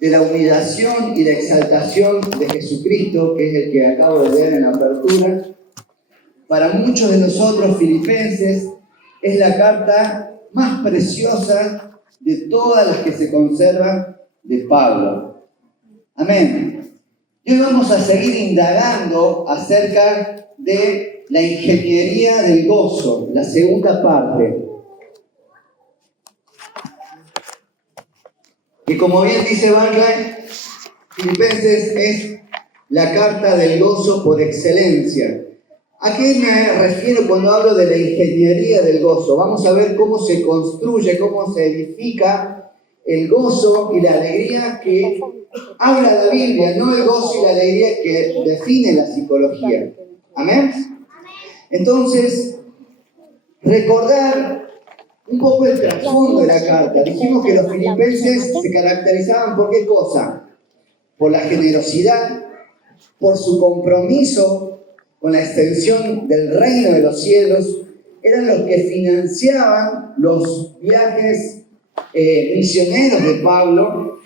de la humillación y la exaltación de Jesucristo, que es el que acabo de leer en la apertura, para muchos de nosotros, Filipenses, es la carta más preciosa de todas las que se conservan de Pablo. Amén. Y hoy vamos a seguir indagando acerca de la ingeniería del gozo, la segunda parte. Y como bien dice Barclay, Filipenses es la carta del gozo por excelencia. ¿A qué me refiero cuando hablo de la ingeniería del gozo? Vamos a ver cómo se construye, cómo se edifica el gozo y la alegría que habla la Biblia, no el gozo y la alegría que define la psicología. ¿Amén? Entonces, recordar un poco el trasfondo de la carta. Dijimos que los filipenses se caracterizaban por qué cosa? Por la generosidad, por su compromiso con la extensión del reino de los cielos. Eran los que financiaban los viajes misioneros de Pablo.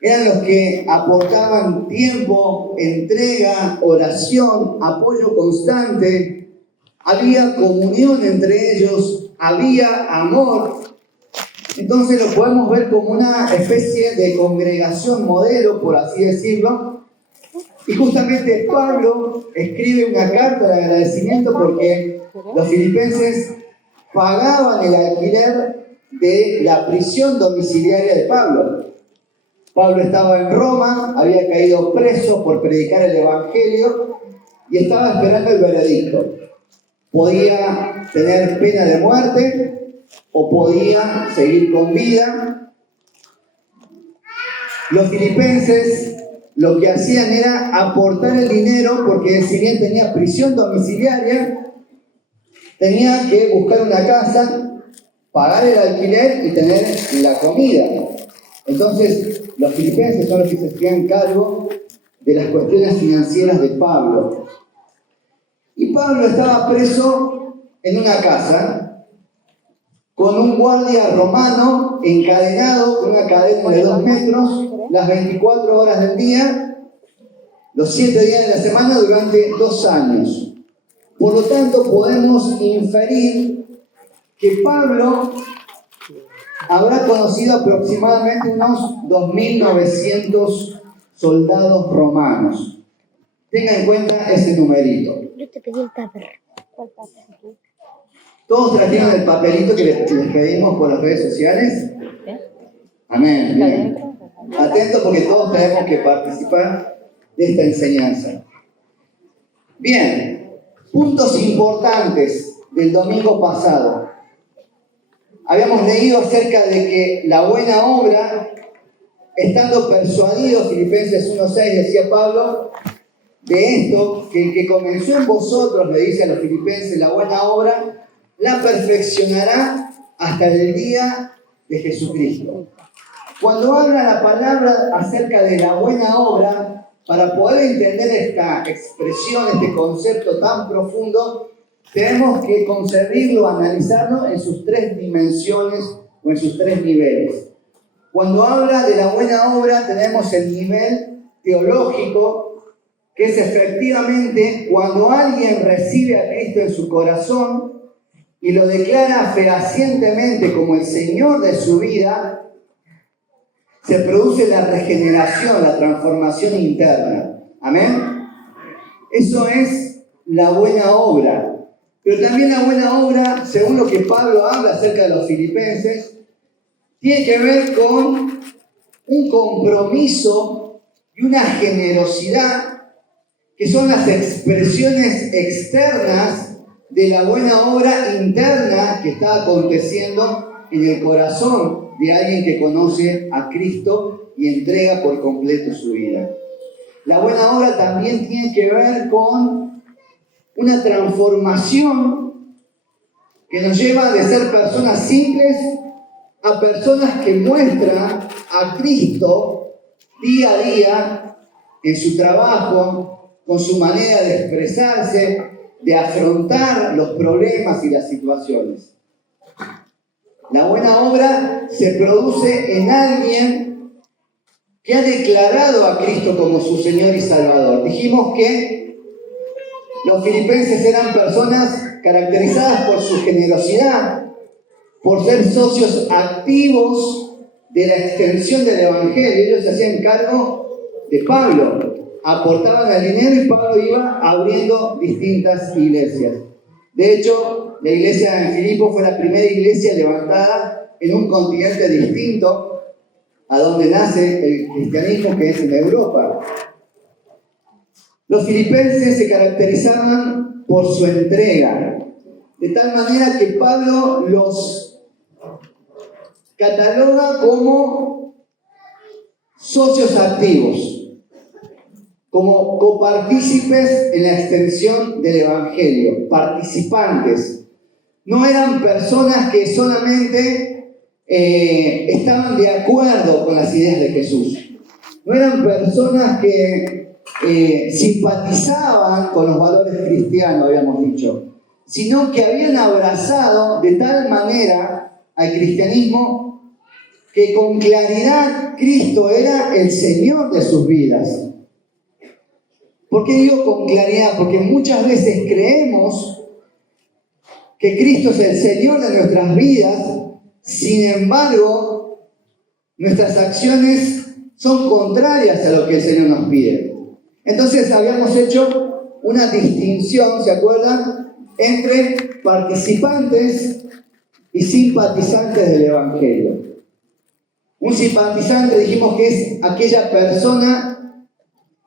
Eran los que aportaban tiempo, entrega, oración, apoyo constante. Había comunión entre ellos, había amor. Entonces lo podemos ver como una especie de congregación modelo, por así decirlo. Y justamente Pablo escribe una carta de agradecimiento porque los filipenses pagaban el alquiler de la prisión domiciliaria de Pablo. Pablo estaba en Roma, había caído preso por predicar el Evangelio y estaba esperando el veredicto. Podía tener pena de muerte o podía seguir con vida. Los filipenses lo que hacían era aportar el dinero porque si bien tenía prisión domiciliaria, tenía que buscar una casa, pagar el alquiler y tener la comida. Entonces, los filipenses son los que se hacían cargo de las cuestiones financieras de Pablo. Y Pablo estaba preso en una casa con un guardia romano encadenado con una cadena de 2 metros las 24 horas del día, los 7 días de la semana durante 2 años. Por lo tanto, podemos inferir que Pablo habrá conocido aproximadamente unos 2.900 soldados romanos. Tenga en cuenta ese numerito. Yo te pedí el tupper. ¿Cuál tupper? ¿Todos trajeron el papelito que les pedimos por las redes sociales? Amén. Bien. Atentos porque todos tenemos que participar de esta enseñanza. Bien. Puntos importantes del domingo pasado. Habíamos leído acerca de que la buena obra, estando persuadidos, Filipenses 1:6 decía Pablo, de esto, que el que comenzó en vosotros, le dice a los filipenses, la buena obra, la perfeccionará hasta el día de Jesucristo. Cuando habla la palabra acerca de la buena obra, para poder entender esta expresión, este concepto tan profundo, tenemos que concebirlo, analizarlo en sus 3 dimensiones o en sus 3 niveles. Cuando habla de la buena obra, tenemos el nivel teológico, que es efectivamente cuando alguien recibe a Cristo en su corazón y lo declara fehacientemente como el Señor de su vida, se produce la regeneración, la transformación interna. ¿Amén? Eso es la buena obra. Pero también la buena obra, según lo que Pablo habla acerca de los filipenses, tiene que ver con un compromiso y una generosidad que son las expresiones externas de la buena obra interna que está aconteciendo en el corazón de alguien que conoce a Cristo y entrega por completo su vida. La buena obra también tiene que ver con una transformación que nos lleva de ser personas simples a personas que muestran a Cristo día a día en su trabajo, con su manera de expresarse, de afrontar los problemas y las situaciones. La buena obra se produce en alguien que ha declarado a Cristo como su Señor y Salvador. Dijimos que los filipenses eran personas caracterizadas por su generosidad, por ser socios activos de la extensión del Evangelio. Ellos se hacían cargo de Pablo, aportaban el dinero y Pablo iba abriendo distintas iglesias. De hecho, la iglesia en Filipo fue la primera iglesia levantada en un continente distinto a donde nace el cristianismo, que es en Europa. Los filipenses se caracterizaban por su entrega, de tal manera que Pablo los cataloga como socios activos, como copartícipes en la extensión del Evangelio, participantes. No eran personas que solamente estaban de acuerdo con las ideas de Jesús. No eran personas que simpatizaban con los valores cristianos, habíamos dicho, sino que habían abrazado de tal manera al cristianismo que con claridad Cristo era el Señor de sus vidas. ¿Por qué digo con claridad? Porque muchas veces creemos que Cristo es el Señor de nuestras vidas. Sin embargo, nuestras acciones son contrarias a lo que el Señor nos pide. Entonces habíamos hecho una distinción, ¿se acuerdan?, entre participantes y simpatizantes del Evangelio. Un simpatizante dijimos que es aquella persona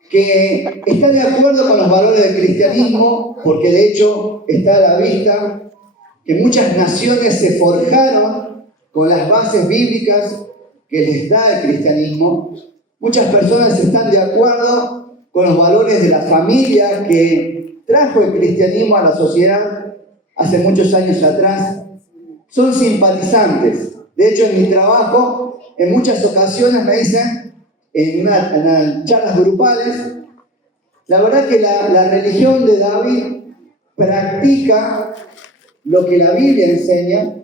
que está de acuerdo con los valores del cristianismo, porque de hecho está a la vista que muchas naciones se forjaron con las bases bíblicas que les da el cristianismo. Muchas personas están de acuerdo con los valores de la familia que trajo el cristianismo a la sociedad hace muchos años atrás. Son simpatizantes. De hecho, en mi trabajo, en muchas ocasiones me dicen, en charlas grupales, la verdad que la religión de David practica lo que la Biblia enseña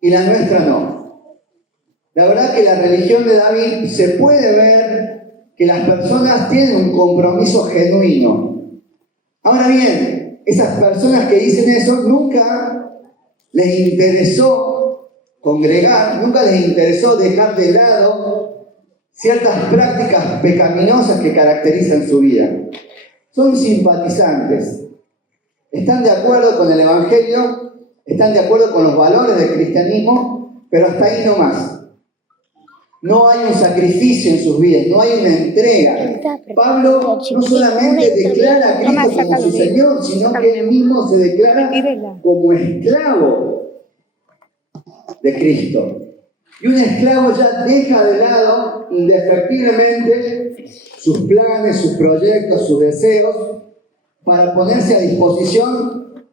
y la nuestra no. La verdad que la religión de David se puede ver que las personas tienen un compromiso genuino. Ahora bien, esas personas que dicen eso nunca les interesó congregar, nunca les interesó dejar de lado ciertas prácticas pecaminosas que caracterizan su vida. Son simpatizantes. Están de acuerdo con el Evangelio, están de acuerdo con los valores del cristianismo, pero hasta ahí no más. No hay un sacrificio en sus vidas, no hay una entrega. Pablo no solamente declara a Cristo como su Señor, sino que él mismo se declara como esclavo de Cristo. Y un esclavo ya deja de lado indefectiblemente sus planes, sus proyectos, sus deseos, para ponerse a disposición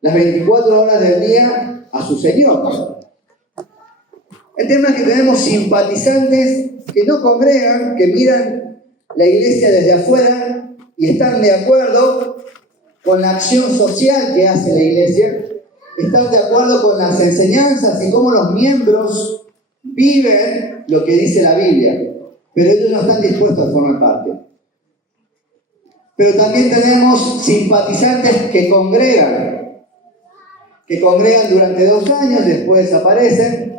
las 24 horas del día a su Señor. El tema es que tenemos simpatizantes que no congregan, que miran la iglesia desde afuera y están de acuerdo con la acción social que hace la iglesia, están de acuerdo con las enseñanzas y cómo los miembros viven lo que dice la Biblia, pero ellos no están dispuestos a formar parte. Pero también tenemos simpatizantes que congregan durante 2 años, después desaparecen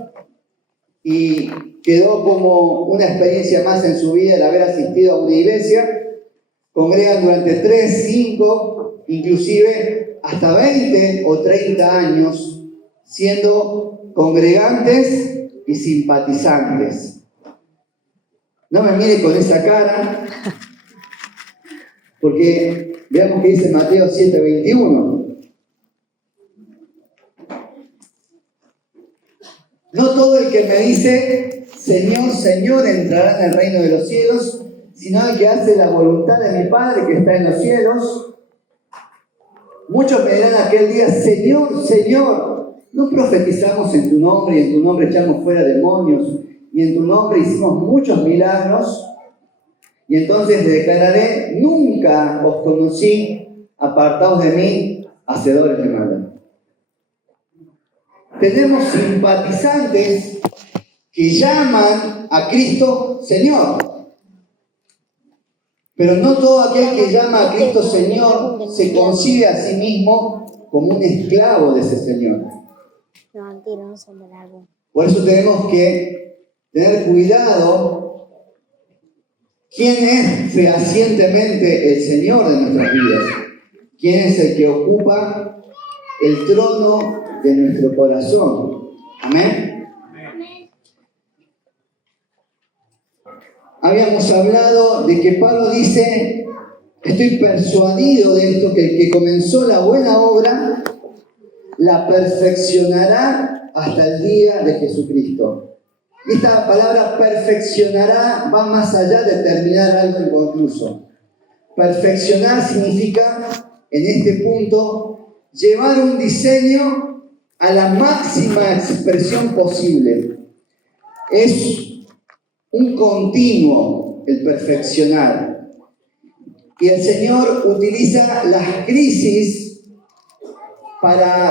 y quedó como una experiencia más en su vida el haber asistido a una iglesia. Congregan durante 3, 5, inclusive hasta 20 o 30 años, siendo congregantes y simpatizantes. No me mire con esa cara, porque veamos qué dice Mateo 7:21. No todo el que me dice, Señor, Señor, entrará en el reino de los cielos, sino el que hace la voluntad de mi Padre que está en los cielos. Muchos me dirán aquel día, Señor, Señor, ¿no profetizamos en tu nombre y en tu nombre echamos fuera demonios y en tu nombre hicimos muchos milagros? Y entonces le declararé, nunca os conocí, apartaos de mí, hacedores de maldad. Tenemos simpatizantes que llaman a Cristo Señor. Pero no todo aquel que llama a Cristo Señor se concibe a sí mismo como un esclavo de ese Señor. Por eso tenemos que tener cuidado quién es fehacientemente el Señor de nuestras vidas. Quién es el que ocupa el trono de nuestro corazón. Amén. Habíamos hablado de que Pablo dice, estoy persuadido de esto, que el que comenzó la buena obra, la perfeccionará hasta el día de Jesucristo. Y esta palabra perfeccionará va más allá de terminar algo inconcluso. Perfeccionar significa, en este punto, llevar un diseño a la máxima expresión posible. Es un continuo el perfeccionar. Y el Señor utiliza las crisis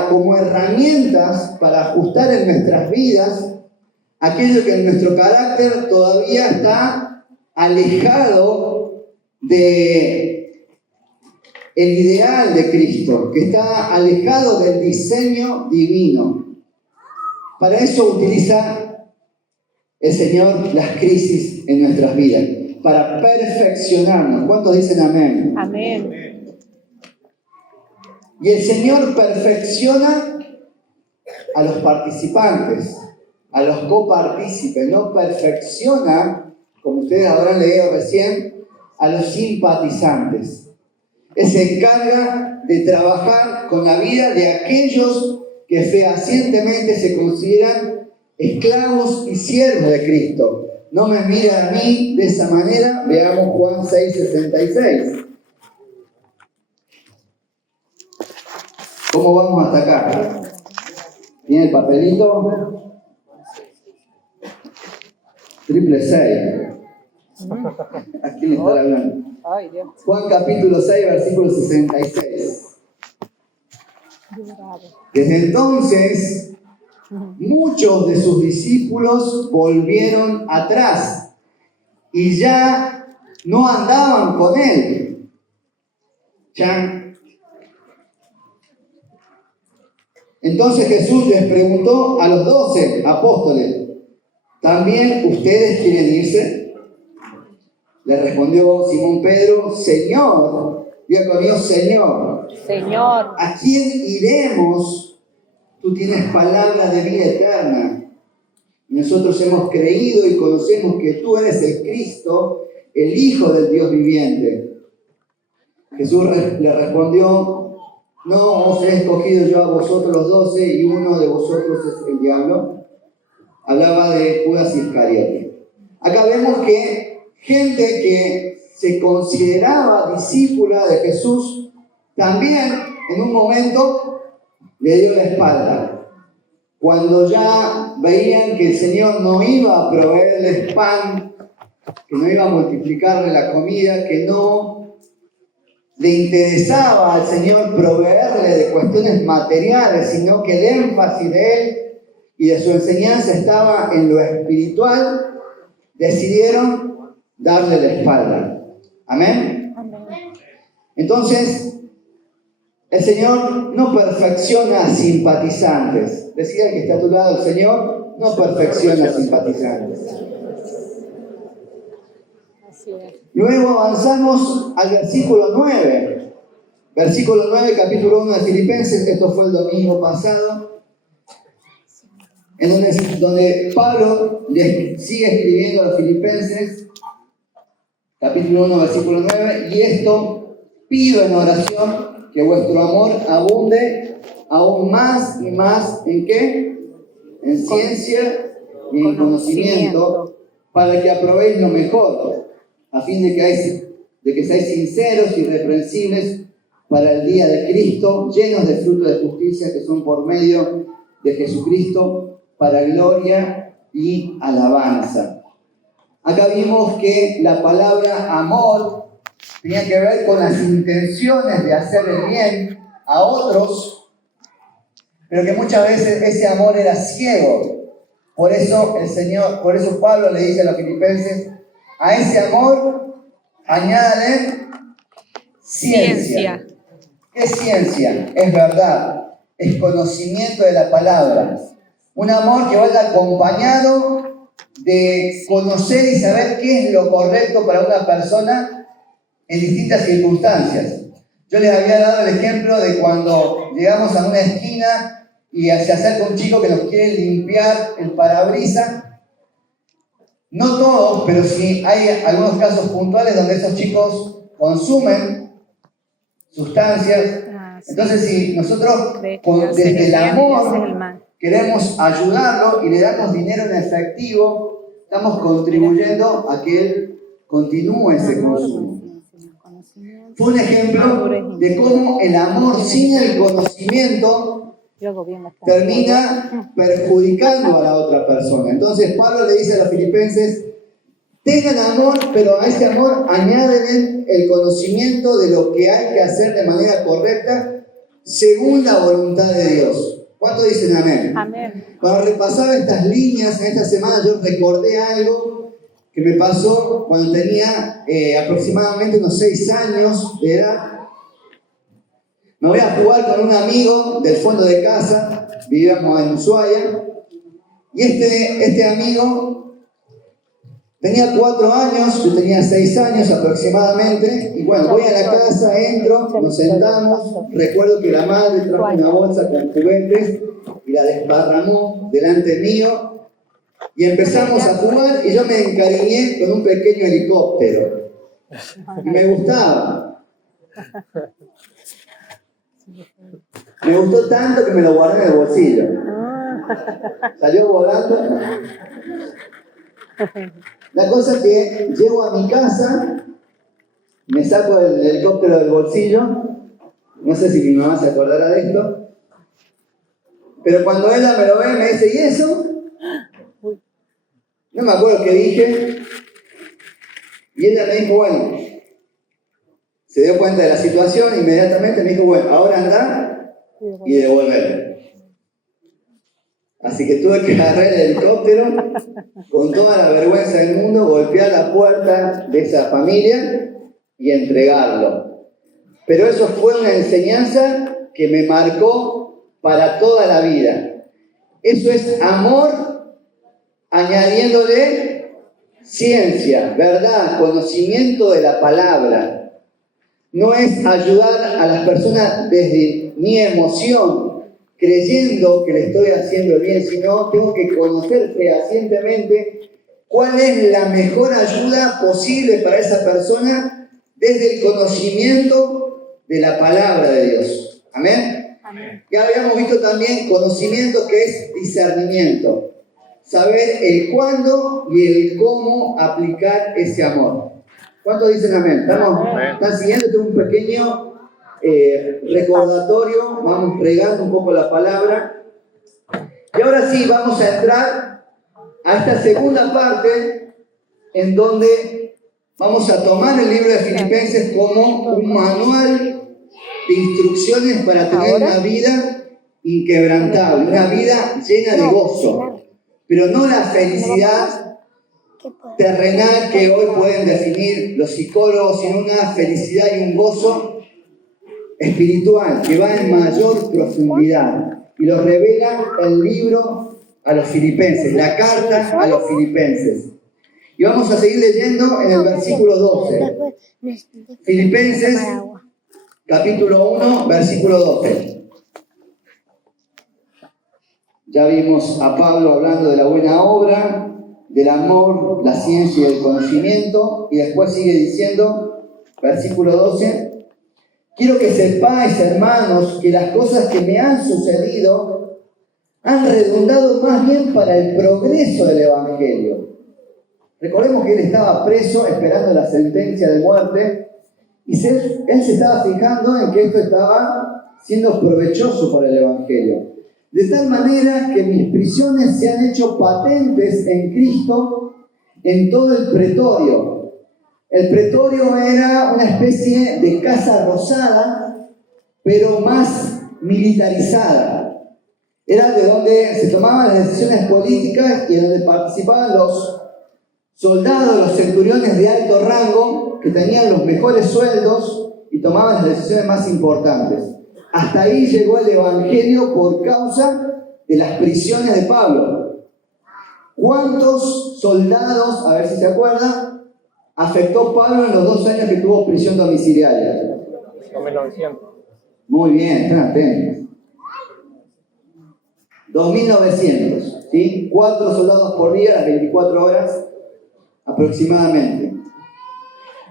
como herramientas para ajustar en nuestras vidas aquello que en nuestro carácter todavía está alejado de el ideal de Cristo, que está alejado del diseño divino. Para eso utiliza el Señor las crisis en nuestras vidas, para perfeccionarnos. ¿Cuántos dicen amén? Amén. Y el Señor perfecciona a los participantes, a los copartícipes, no perfecciona, como ustedes habrán leído recién, a los simpatizantes. Él se encarga de trabajar con la vida de aquellos que fehacientemente se consideran esclavos y siervos de Cristo. No me mira a mí de esa manera. Veamos Juan 6:66. ¿Cómo vamos hasta acá? ¿Tiene el papelito? 666. ¿A quién le está hablando? Juan capítulo 6, versículo 66. Desde entonces, muchos de sus discípulos volvieron atrás y ya no andaban con él. Entonces Jesús les preguntó a los 12 apóstoles, ¿también ustedes quieren irse? Le respondió Simón Pedro, Señor, diga conmigo, Señor, ¿a quién iremos? Tú tienes palabra de vida eterna. Nosotros hemos creído y conocemos que tú eres el Cristo, el Hijo del Dios viviente. Jesús le respondió, no os he escogido yo a vosotros los 12 y uno de vosotros es el diablo. Hablaba de Judas Iscariote. Acá vemos que gente que se consideraba discípula de Jesús, también en un momento le dio la espalda. Cuando ya veían que el Señor no iba a proveerles pan, que no iba a multiplicarle la comida, que no le interesaba al Señor proveerle de cuestiones materiales, sino que el énfasis de Él y de su enseñanza estaba en lo espiritual, decidieron darle la espalda. ¿Amén? Entonces, el Señor no perfecciona simpatizantes. Decía el que está a tu lado, el Señor no perfecciona simpatizantes. Luego avanzamos al versículo 9. Versículo 9, capítulo 1 de Filipenses. Esto fue el domingo pasado. En donde Pablo le sigue escribiendo a los Filipenses. Capítulo 1, versículo 9. Y esto pido en oración, que vuestro amor abunde aún más y más, ¿en qué? En ciencia y en conocimiento, para que aprobéis lo mejor, a fin de que seáis sinceros y irreprensibles para el día de Cristo, llenos de fruto de justicia que son por medio de Jesucristo, para gloria y alabanza. Acá vimos que la palabra amor tenía que ver con las intenciones de hacer el bien a otros, pero que muchas veces ese amor era ciego. Por eso Pablo le dice a los filipenses, a ese amor añaden ciencia. ¿Qué es ciencia? Es verdad, es conocimiento de la palabra. Un amor que vaya acompañado de conocer y saber qué es lo correcto para una persona en distintas circunstancias. Yo les había dado el ejemplo de cuando llegamos a una esquina y se acerca un chico que nos quiere limpiar el parabrisas. No todos, pero sí hay algunos casos puntuales donde esos chicos consumen sustancias. Entonces, si nosotros desde el amor queremos ayudarlo y le damos dinero en efectivo, estamos contribuyendo a que él continúe ese consumo. Fue un ejemplo de cómo el amor sin el conocimiento termina perjudicando a la otra persona. Entonces Pablo le dice a los filipenses, tengan amor, pero a ese amor añaden el conocimiento de lo que hay que hacer de manera correcta según la voluntad de Dios. ¿Cuántos dicen amén? Amén. Cuando repasaba estas líneas en esta semana, yo recordé algo que me pasó cuando tenía aproximadamente unos 6 años de edad. Me voy a jugar con un amigo del fondo de casa, vivíamos en Ushuaia, y este amigo tenía 4 años, yo tenía 6 años aproximadamente, y bueno, voy a la casa, entro, nos sentamos, recuerdo que la madre trajo una bolsa con juguetes y la desparramó delante mío, y empezamos a jugar y yo me encariñé con un pequeño helicóptero, y me gustaba. Me gustó tanto que me lo guardé en el bolsillo. Salió volando. La cosa es que llego a mi casa, me saco el helicóptero del bolsillo, no sé si mi mamá se acordará de esto, pero cuando ella me lo ve me dice, ¿y eso? No me acuerdo qué dije, y ella me dijo, bueno, se dio cuenta de la situación, inmediatamente me dijo, bueno, ahora anda y devolverlo. Así que tuve que agarrar el helicóptero con toda la vergüenza del mundo, golpear la puerta de esa familia y entregarlo. Pero eso fue una enseñanza que me marcó para toda la vida. Eso es amor añadiéndole ciencia, verdad, conocimiento de la palabra. No es ayudar a las personas desde mi emoción, creyendo que le estoy haciendo bien, sino tengo que conocer fehacientemente cuál es la mejor ayuda posible para esa persona desde el conocimiento de la palabra de Dios. ¿Amén? Amén. Ya habíamos visto también conocimiento, que es discernimiento. Saber el cuándo y el cómo aplicar ese amor. ¿Cuántos dicen amén? ¿Están siguiendo? Tengo un pequeño recordatorio, vamos regando un poco la palabra. Y ahora sí, vamos a entrar a esta segunda parte en donde vamos a tomar el libro de Filipenses como un manual de instrucciones para tener una vida inquebrantable, una vida llena de gozo, pero no la felicidad terrenal que hoy pueden definir los psicólogos, sino una felicidad y un gozo espiritual que va en mayor profundidad, y lo revela el libro a los filipenses, la carta a los filipenses. Y vamos a seguir leyendo en el versículo 12. Filipenses, capítulo 1, versículo 12. Ya vimos a Pablo hablando de la buena obra, del amor, la ciencia y el conocimiento, y después sigue diciendo, versículo 12, quiero que sepáis, hermanos, que las cosas que me han sucedido han redundado más bien para el progreso del Evangelio. Recordemos que él estaba preso esperando la sentencia de muerte, y él se estaba fijando en que esto estaba siendo provechoso para el Evangelio. De tal manera que mis prisiones se han hecho patentes en Cristo en todo el pretorio. El pretorio era una especie de casa rosada, pero más militarizada. era de donde se tomaban las decisiones políticas y en donde participaban los soldados, los centuriones de alto rango, que tenían los mejores sueldos y tomaban las decisiones más importantes. Hasta ahí llegó el Evangelio por causa de las prisiones de Pablo. ¿Cuántos soldados, a ver si se acuerdan, afectó Pablo en los 2 años que tuvo prisión domiciliaria? 1900. Muy bien, están atentos. 2.900, ¿sí? 4 soldados por día, las 24 horas aproximadamente.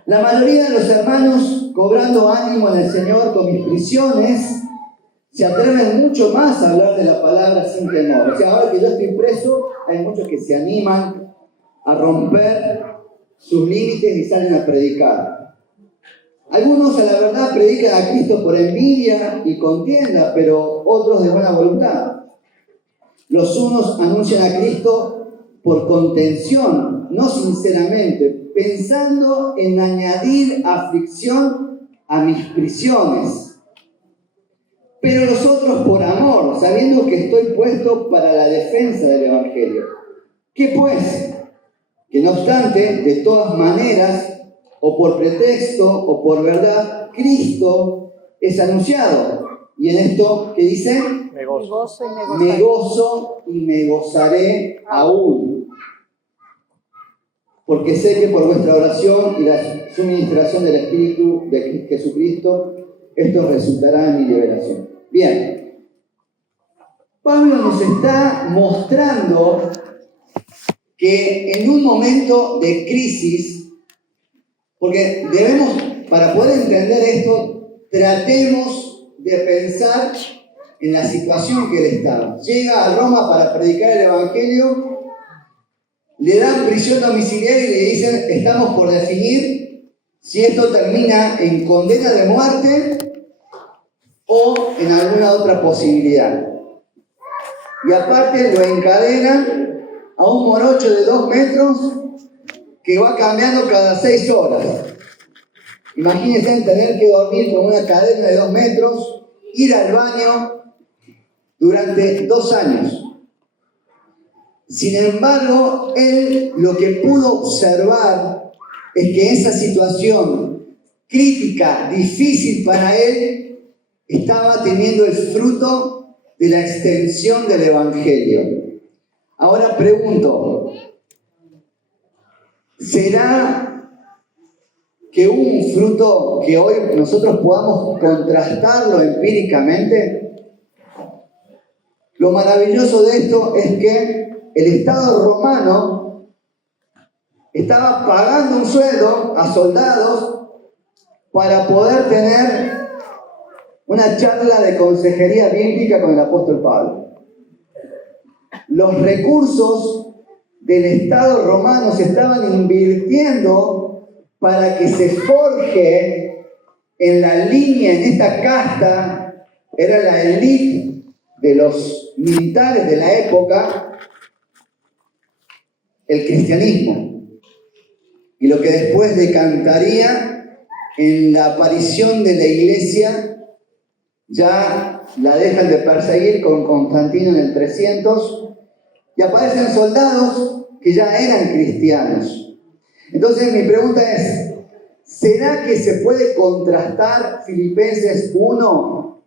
La mayoría de los hermanos, cobrando ánimo en el Señor con mis prisiones, se atreven mucho más a hablar de la palabra sin temor. O sea, ahora que yo estoy preso, hay muchos que se animan a romper sus límites y salen a predicar. Algunos, a la verdad, predican a Cristo por envidia y contienda, pero otros de buena voluntad. Los unos anuncian a Cristo por contención, no sinceramente, pensando en añadir aflicción a mis prisiones. Pero los otros por amor, sabiendo que estoy puesto para la defensa del Evangelio. ¿Qué pues? Que no obstante, de todas maneras, o por pretexto o por verdad, Cristo es anunciado. Y en esto, ¿qué dice? Me gozo. Me gozo y me gozaré aún. Porque sé que por vuestra oración y la suministración del Espíritu de Jesucristo, esto resultará en mi liberación. Bien. Pablo nos está mostrando que en un momento de crisis, porque debemos, para poder entender esto, tratemos de pensar en la situación que él estaba. Llega a Roma para predicar el Evangelio, le dan prisión domiciliaria y le dicen, estamos por definir si esto termina en condena de muerte o en alguna otra posibilidad. Y aparte lo encadenan a un morocho de 2 metros que va cambiando cada 6 horas. Imagínense tener que dormir con una cadena de 2 metros, ir al baño durante 2 años. Sin embargo, él lo que pudo observar es que esa situación crítica, difícil para él, estaba teniendo el fruto de la extensión del Evangelio. Ahora pregunto, ¿será que hubo un fruto que hoy nosotros podamos contrastarlo empíricamente? Lo maravilloso de esto es que el Estado romano estaba pagando un sueldo a soldados para poder tener una charla de consejería bíblica con el apóstol Pablo. Los recursos del Estado romano se estaban invirtiendo para que se forje en la línea, en esta casta, era la élite de los militares de la época, el cristianismo. Y lo que después decantaría en la aparición de la iglesia, ya la dejan de perseguir con Constantino en el 300 y aparecen soldados que ya eran cristianos. Entonces mi pregunta es, ¿será que se puede contrastar Filipenses 1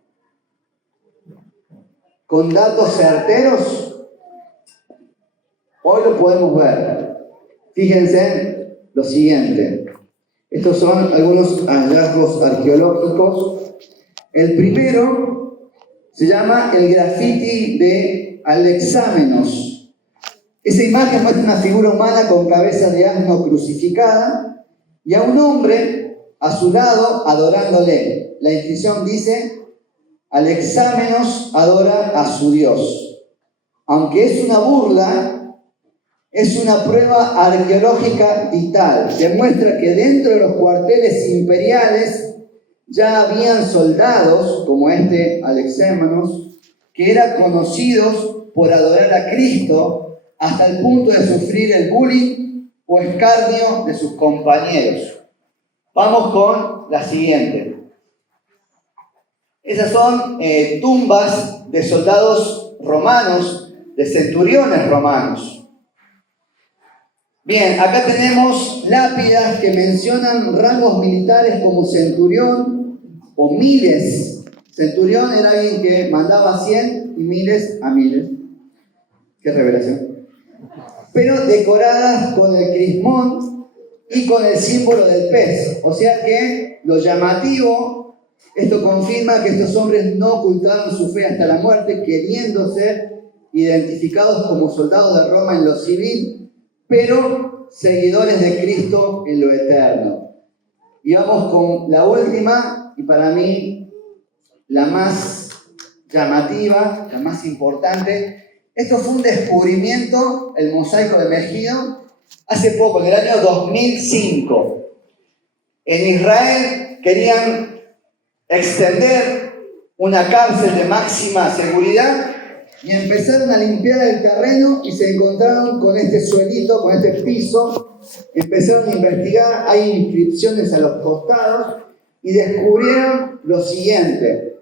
con datos certeros? Hoy lo podemos ver. Fíjense lo siguiente. Estos son algunos hallazgos arqueológicos. El primero se llama el grafiti de Alexámenos. Esa imagen muestra una figura humana con cabeza de asno crucificada y a un hombre a su lado adorándole. La inscripción dice, Alexámenos adora a su Dios. Aunque es una burla, es una prueba arqueológica vital. Demuestra que dentro de los cuarteles imperiales ya habían soldados, como este Alexámenos, que eran conocidos por adorar a Cristo hasta el punto de sufrir el bullying o escarnio de sus compañeros. Vamos con la siguiente. Esas son tumbas de soldados romanos, de centuriones romanos. Bien, acá tenemos lápidas que mencionan rangos militares como centurión o miles. Centurión era alguien que mandaba 100 y miles a miles. Qué revelación. Pero decoradas con el crismón y con el símbolo del pez. O sea que lo llamativo, esto confirma que estos hombres no ocultaron su fe hasta la muerte, queriendo ser identificados como soldados de Roma en lo civil, pero seguidores de Cristo en lo eterno. Y vamos con la última, y para mí la más llamativa, la más importante. Esto fue un descubrimiento, el mosaico de Megido, hace poco, en el año 2005. En Israel querían extender una cárcel de máxima seguridad y empezaron a limpiar el terreno y se encontraron con este suelito, con este piso. Empezaron a investigar, hay inscripciones a los costados y descubrieron lo siguiente.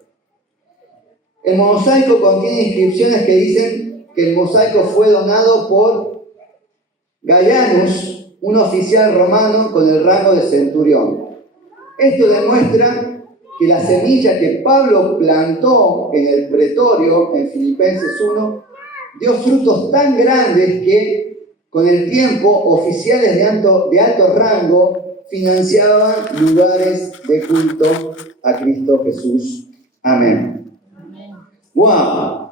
El mosaico contiene inscripciones que dicen que el mosaico fue donado por Gallianus, un oficial romano con el rango de centurión. Esto demuestra que la semilla que Pablo plantó en el pretorio, en Filipenses 1, dio frutos tan grandes que, con el tiempo, oficiales de alto rango financiaban lugares de culto a Cristo Jesús. Amén. ¡Wow!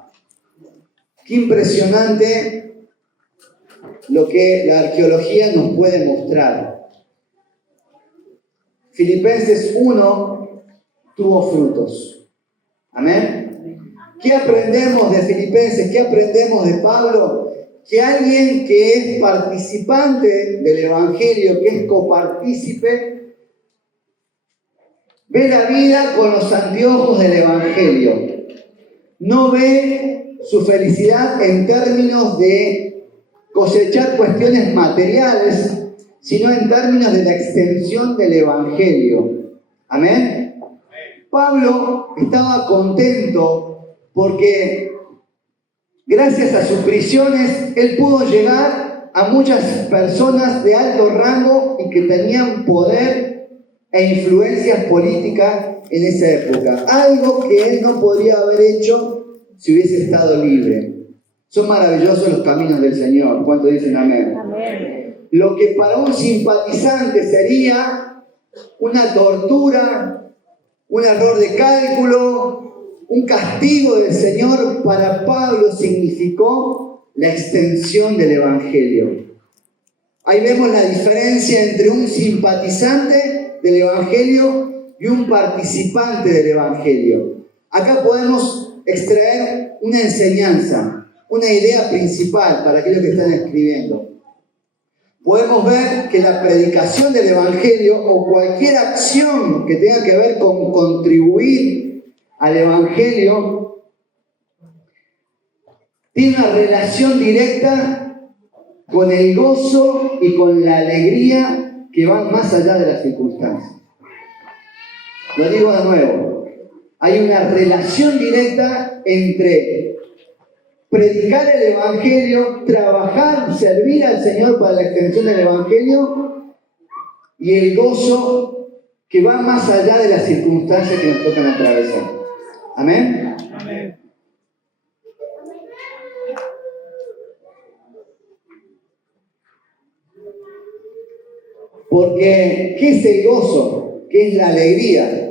¡Qué impresionante lo que la arqueología nos puede mostrar! Filipenses 1 tuvo frutos. Amén. ¿Qué aprendemos de Filipenses? ¿Qué aprendemos de Pablo? Que alguien que es participante del Evangelio, que es copartícipe, ve la vida con los anteojos del Evangelio. No ve su felicidad en términos de cosechar cuestiones materiales, sino en términos de la extensión del Evangelio. Amén. Pablo estaba contento porque gracias a sus prisiones él pudo llegar a muchas personas de alto rango y que tenían poder e influencias políticas en esa época. Algo que él no podría haber hecho si hubiese estado libre. Son maravillosos los caminos del Señor. ¿Cuántos dicen amén? Amén. Lo que para un simpatizante sería una tortura, un error de cálculo, un castigo del Señor, para Pablo significó la extensión del Evangelio. Ahí vemos la diferencia entre un simpatizante del Evangelio y un participante del Evangelio. Acá podemos extraer una enseñanza, una idea principal para aquellos que están escribiendo. Podemos ver que la predicación del Evangelio o cualquier acción que tenga que ver con contribuir al Evangelio tiene una relación directa con el gozo y con la alegría que van más allá de las circunstancias. Lo digo de nuevo. Hay una relación directa entre predicar el Evangelio, trabajar, servir al Señor para la extensión del Evangelio y el gozo que va más allá de las circunstancias que nos tocan atravesar. ¿Amén? Amén. Porque, ¿qué es el gozo? ¿Qué es la alegría?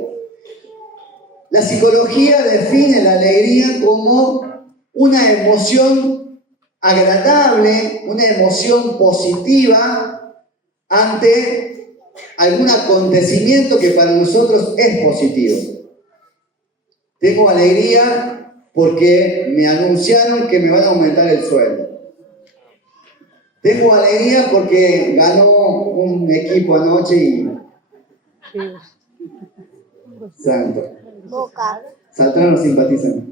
La psicología define la alegría como una emoción agradable, una emoción positiva ante algún acontecimiento que para nosotros es positivo. Tengo alegría porque me anunciaron que me van a aumentar el sueldo. Tengo alegría porque ganó un equipo anoche y... Santo. Boca. Saltaron los simpatizantes.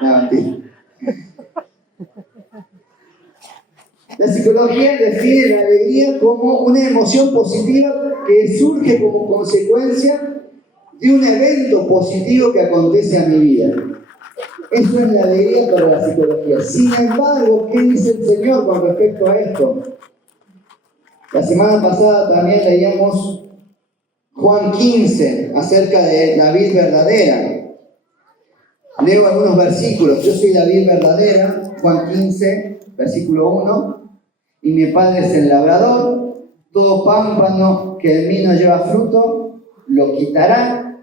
No, mentira. La psicología define la alegría como una emoción positiva que surge como consecuencia de un evento positivo que acontece a mi vida. Eso es la alegría para la psicología. Sin embargo, ¿qué dice el Señor con respecto a esto? La semana pasada también leíamos Juan 15 acerca de la vid verdadera. Leo algunos versículos. Yo soy la vid verdadera, Juan 15, versículo 1. Y mi Padre es el labrador. Todo pámpano que en mí no lleva fruto, lo quitará.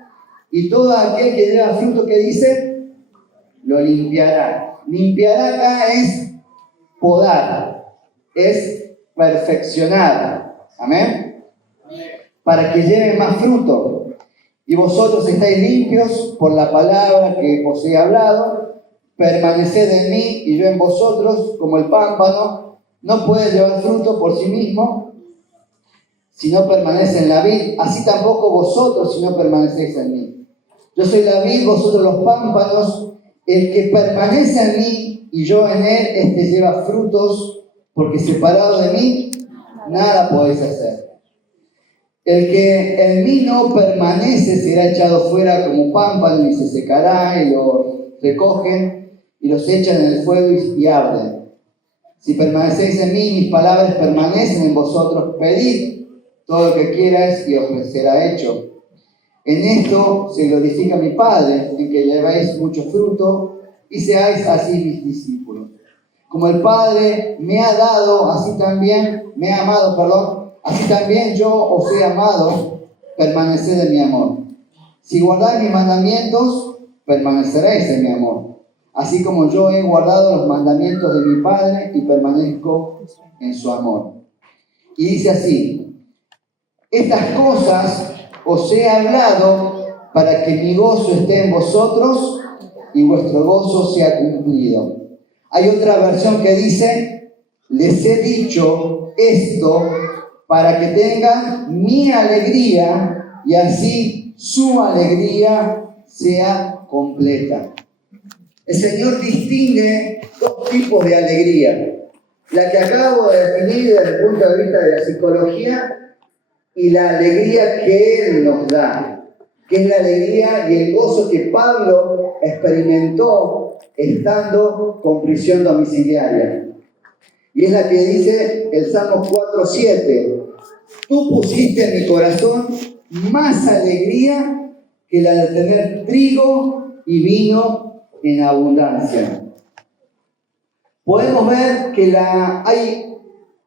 Y todo aquel que lleva fruto, ¿qué dice? Lo limpiará. Limpiará acá es podar, es perfeccionar. Amén. Para que lleve más fruto. Y vosotros estáis limpios por la palabra que os he hablado. Permaneced en mí y yo en vosotros, como el pámpano no puede llevar fruto por sí mismo si no permanece en la vid, así tampoco vosotros si no permanecéis en mí. Yo soy la vid, vosotros los pámpanos. El que permanece en mí y yo en él, este lleva frutos, porque separado de mí, nada podéis hacer. El que en mí no permanece será echado fuera como pámpano y se secará, y lo recogen y los echan en el fuego y arden. Si permanecéis en mí, mis palabras permanecen en vosotros, pedid todo lo que quieras y os será hecho. En esto se glorifica mi Padre, en que lleváis mucho fruto y seáis así mis discípulos. Como el Padre me ha dado, así también, me ha amado, perdón, así también yo os he amado, permaneced en mi amor. Si guardáis mis mandamientos, permaneceréis en mi amor. Así como yo he guardado los mandamientos de mi Padre y permanezco en su amor. Y dice así: estas cosas os he hablado para que mi gozo esté en vosotros y vuestro gozo sea cumplido. Hay otra versión que dice: les he dicho esto para que tengan mi alegría y así su alegría sea completa. El Señor distingue dos tipos de alegría. La que acabo de definir desde el punto de vista de la psicología y la alegría que Él nos da, que es la alegría y el gozo que Pablo experimentó estando con prisión domiciliaria. Y es la que dice el Salmo 4:7: tú pusiste en mi corazón más alegría que la de tener trigo y vino en abundancia. Podemos ver que hay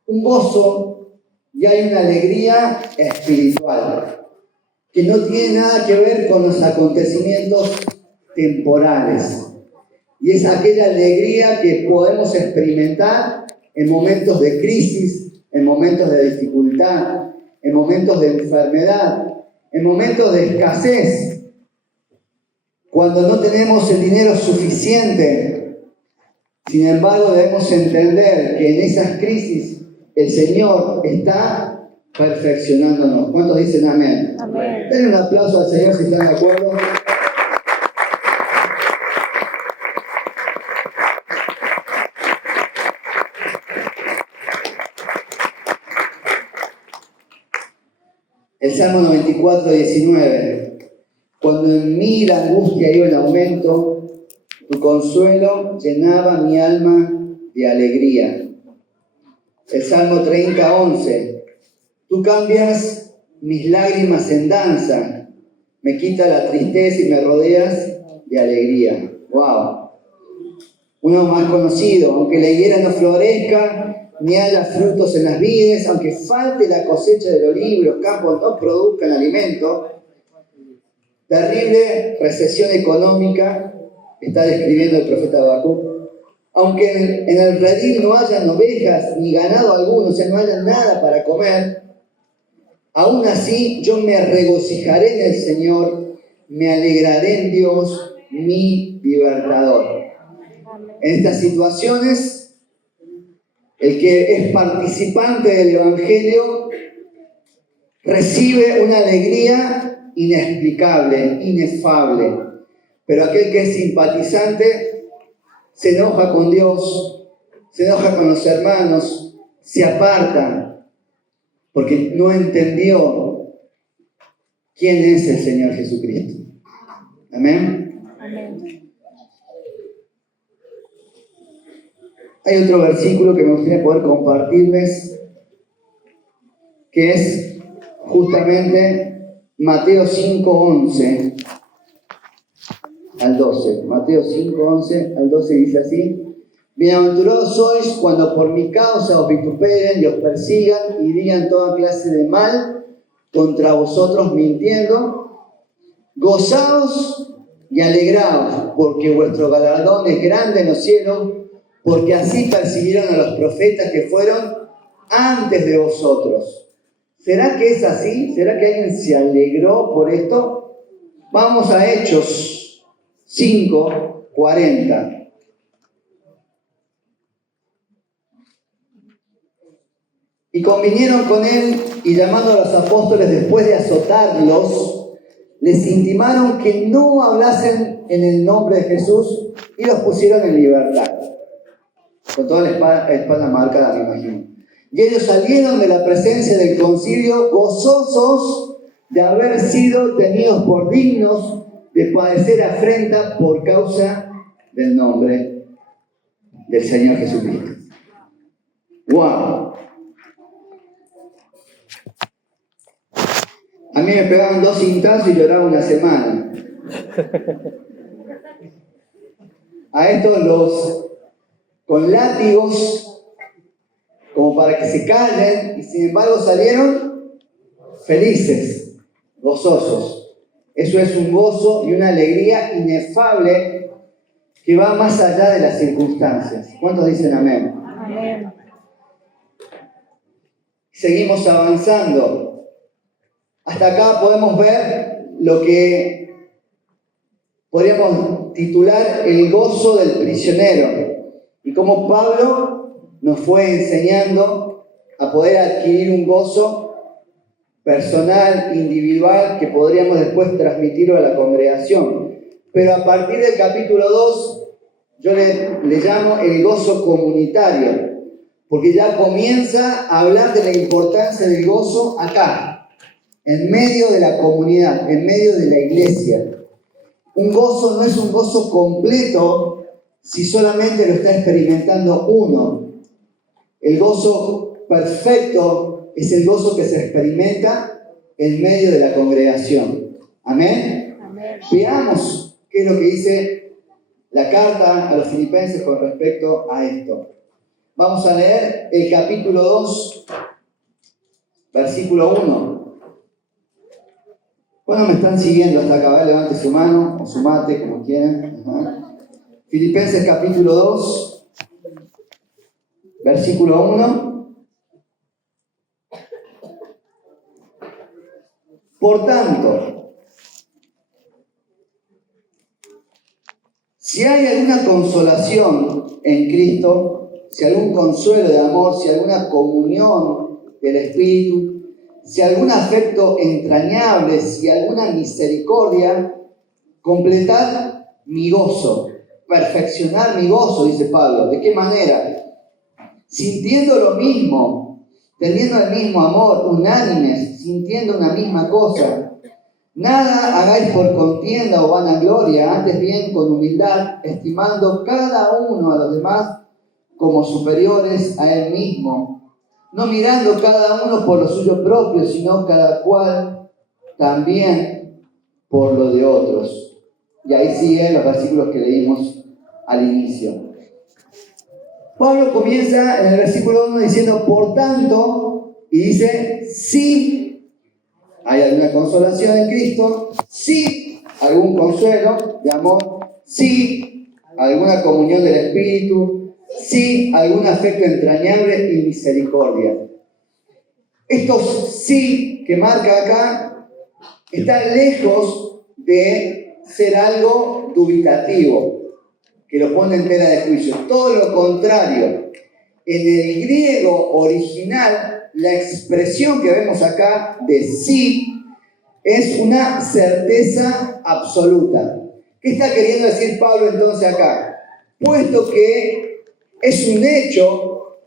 un gozo y hay una alegría espiritual que no tiene nada que ver con los acontecimientos temporales. Y es aquella alegría que podemos experimentar en momentos de crisis, en momentos de dificultad, en momentos de enfermedad, en momentos de escasez. Cuando no tenemos el dinero suficiente, sin embargo debemos entender que en esas crisis el Señor está perfeccionándonos. ¿Cuántos dicen amén? Amén. Denle un aplauso al Señor si están de acuerdo. El Salmo 94:19. Cuando en mí la angustia iba en aumento, tu consuelo llenaba mi alma de alegría. El Salmo 30:11. Tú cambias mis lágrimas en danza, me quita la tristeza y me rodeas de alegría. ¡Wow! Uno más conocido: aunque la higuera no florezca, ni haya frutos en las vides, aunque falte la cosecha del olivo y los campos no produzcan alimento. Terrible recesión económica está describiendo el profeta Habacuc. Aunque en el redil no hayan ovejas ni ganado alguno, o sea, no haya nada para comer, aún así yo me regocijaré en el Señor, me alegraré en Dios, mi libertador. En estas situaciones, el que es participante del Evangelio recibe una alegría inexplicable, inefable. Pero aquel que es simpatizante se enoja con Dios, se enoja con los hermanos, se aparta, porque no entendió quién es el Señor Jesucristo. Amén. Amén. Hay otro versículo que me gustaría poder compartirles, que es justamente Mateo 5:11 al 12. Mateo 5:11 al 12 dice así: Bienaventurados sois cuando por mi causa os vituperen y os persigan y digan toda clase de mal contra vosotros mintiendo. Gozaos y alegraos, porque vuestro galardón es grande en los cielos, porque así persiguieron a los profetas que fueron antes de vosotros. ¿Será que es así? ¿Será que alguien se alegró por esto? Vamos a Hechos 5:40. Y convinieron con él, y llamando a los apóstoles después de azotarlos, les intimaron que no hablasen en el nombre de Jesús y los pusieron en libertad. Con toda la espalda marcada, me imagino. Y ellos salieron de la presencia del concilio gozosos de haber sido tenidos por dignos de padecer afrenta por causa del nombre del Señor Jesucristo. ¡Wow! A mí me pegaban 2 cintazos y lloraba una semana. A estos los con látigos como para que se callen, y sin embargo salieron felices, gozosos. Eso es un gozo y una alegría inefable que va más allá de las circunstancias. ¿Cuántos dicen amén? Amén. Seguimos avanzando. Hasta acá podemos ver lo que podríamos titular el gozo del prisionero, y cómo Pablo nos fue enseñando a poder adquirir un gozo personal, individual, que podríamos después transmitirlo a la congregación. Pero a partir del capítulo 2, yo le llamo el gozo comunitario, porque ya comienza a hablar de la importancia del gozo acá, en medio de la comunidad, en medio de la iglesia. Un gozo no es un gozo completo si solamente lo está experimentando uno. El gozo perfecto es el gozo que se experimenta en medio de la congregación. ¿Amén? Amén. Veamos qué es lo que dice la carta a los filipenses con respecto a esto. Vamos a leer el capítulo 2, versículo 1. ¿Cuándo me están siguiendo hasta acá? Levante su mano o su mate, como quieran. Ajá. Filipenses capítulo 2, versículo 1. Por tanto, si hay alguna consolación en Cristo, si algún consuelo de amor, si alguna comunión del Espíritu, si algún afecto entrañable, si alguna misericordia, completad mi gozo, perfeccionar mi gozo, dice Pablo. ¿De qué manera? Sintiendo lo mismo, teniendo el mismo amor, unánimes, sintiendo una misma cosa. Nada hagáis por contienda o vanagloria, antes bien con humildad, estimando cada uno a los demás como superiores a él mismo, no mirando cada uno por lo suyo propio, sino cada cual también por lo de otros. Y ahí siguen los versículos que leímos al inicio. Pablo comienza en el versículo 1 diciendo, por tanto, y dice, sí, hay alguna consolación en Cristo, sí, algún consuelo de amor, sí, alguna comunión del Espíritu, sí, algún afecto entrañable y misericordia. Estos sí que marca acá están lejos de ser algo dubitativo, que lo pone en tela de juicio. Todo lo contrario. En el griego original, la expresión que vemos acá de sí es una certeza absoluta. ¿Qué está queriendo decir Pablo entonces acá? Puesto que es un hecho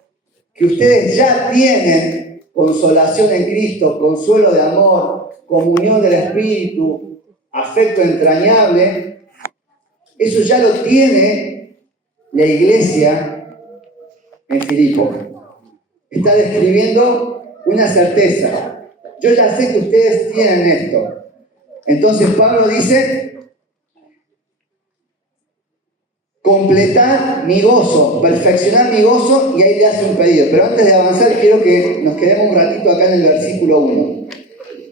que ustedes ya tienen consolación en Cristo, consuelo de amor, comunión del Espíritu, afecto entrañable. Eso ya lo tiene la iglesia en Filipos. Está describiendo una certeza. Yo ya sé que ustedes tienen esto. Entonces Pablo dice, completar mi gozo, perfeccionar mi gozo, y ahí le hace un pedido. Pero antes de avanzar, quiero que nos quedemos un ratito acá en el versículo 1.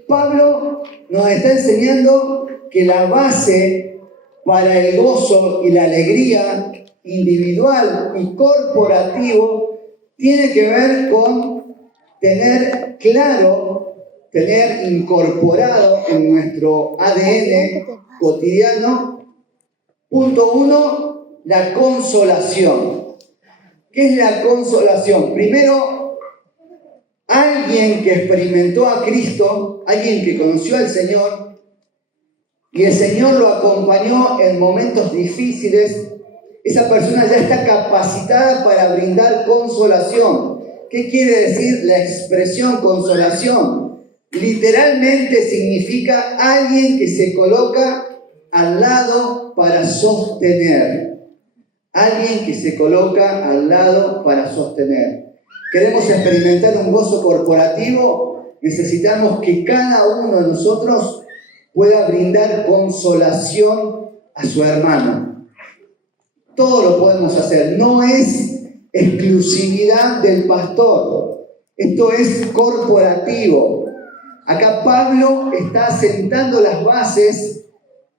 Pablo nos está enseñando que la base para el gozo y la alegría individual y corporativo tiene que ver con tener claro, tener incorporado en nuestro ADN cotidiano, punto 1, la consolación. ¿Qué es la consolación? Primero, alguien que experimentó a Cristo, alguien que conoció al Señor, y el Señor lo acompañó en momentos difíciles, esa persona ya está capacitada para brindar consolación. ¿Qué quiere decir la expresión consolación? Literalmente significa alguien que se coloca al lado para sostener. Alguien que se coloca al lado para sostener. ¿Queremos experimentar un gozo corporativo? Necesitamos que cada uno de nosotros pueda brindar consolación a su hermano. Todo lo podemos hacer. No es exclusividad del pastor. Esto es corporativo. Acá Pablo está sentando las bases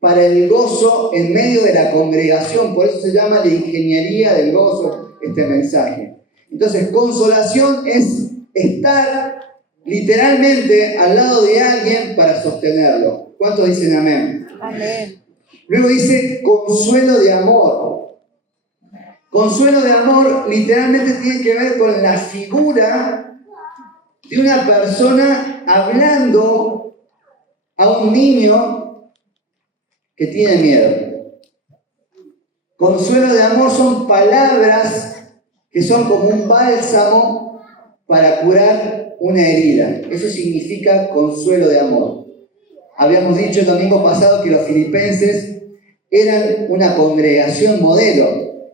para el gozo en medio de la congregación. Por eso se llama la ingeniería del gozo este mensaje. Entonces, consolación es estar literalmente al lado de alguien para sostenerlo. ¿Cuántos dicen amén? Amén. Luego dice consuelo de amor. Consuelo de amor literalmente tiene que ver con la figura de una persona hablando a un niño que tiene miedo. Consuelo de amor son palabras que son como un bálsamo para curar una herida. Eso significa consuelo de amor. Habíamos dicho el domingo pasado que los filipenses eran una congregación modelo,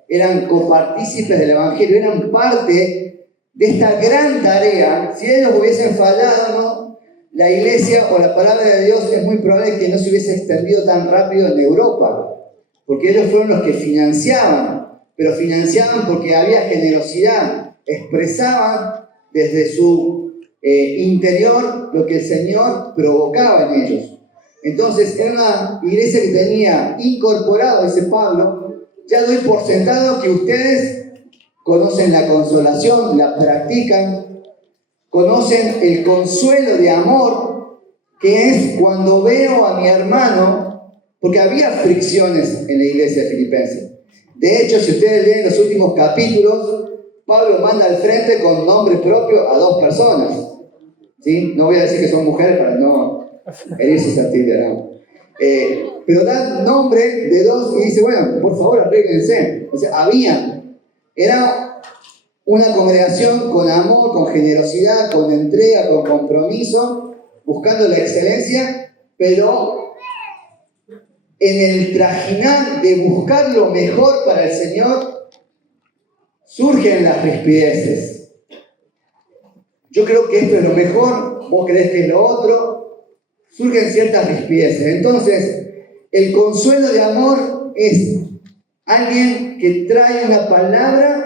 eran copartícipes del Evangelio, eran parte de esta gran tarea. Si ellos hubiesen fallado, ¿no?, la iglesia o la palabra de Dios es muy probable que no se hubiese extendido tan rápido en Europa, porque ellos fueron los que financiaban, pero financiaban porque había generosidad, expresaban desde su interior lo que el Señor provocaba en ellos. Entonces era una iglesia que tenía incorporado, dice Pablo, ya doy por sentado que ustedes conocen la consolación, la practican, conocen el consuelo de amor, que es cuando veo a mi hermano, porque había fricciones en la iglesia filipense. De hecho, si ustedes leen los últimos capítulos, Pablo manda al frente con nombre propio a 2 personas. ¿Sí? No voy a decir que son mujeres para no herir susceptibilidad, ¿no? Pero da nombre de 2 y dice, bueno, por favor, arréglense. O sea, era una congregación con amor, con generosidad, con entrega, con compromiso, buscando la excelencia, pero en el trajinar de buscar lo mejor para el Señor, surgen las rispideces. Yo creo que esto es lo mejor, vos creés que es lo otro, surgen ciertas rispideces. Entonces, el consuelo de amor es alguien que trae una palabra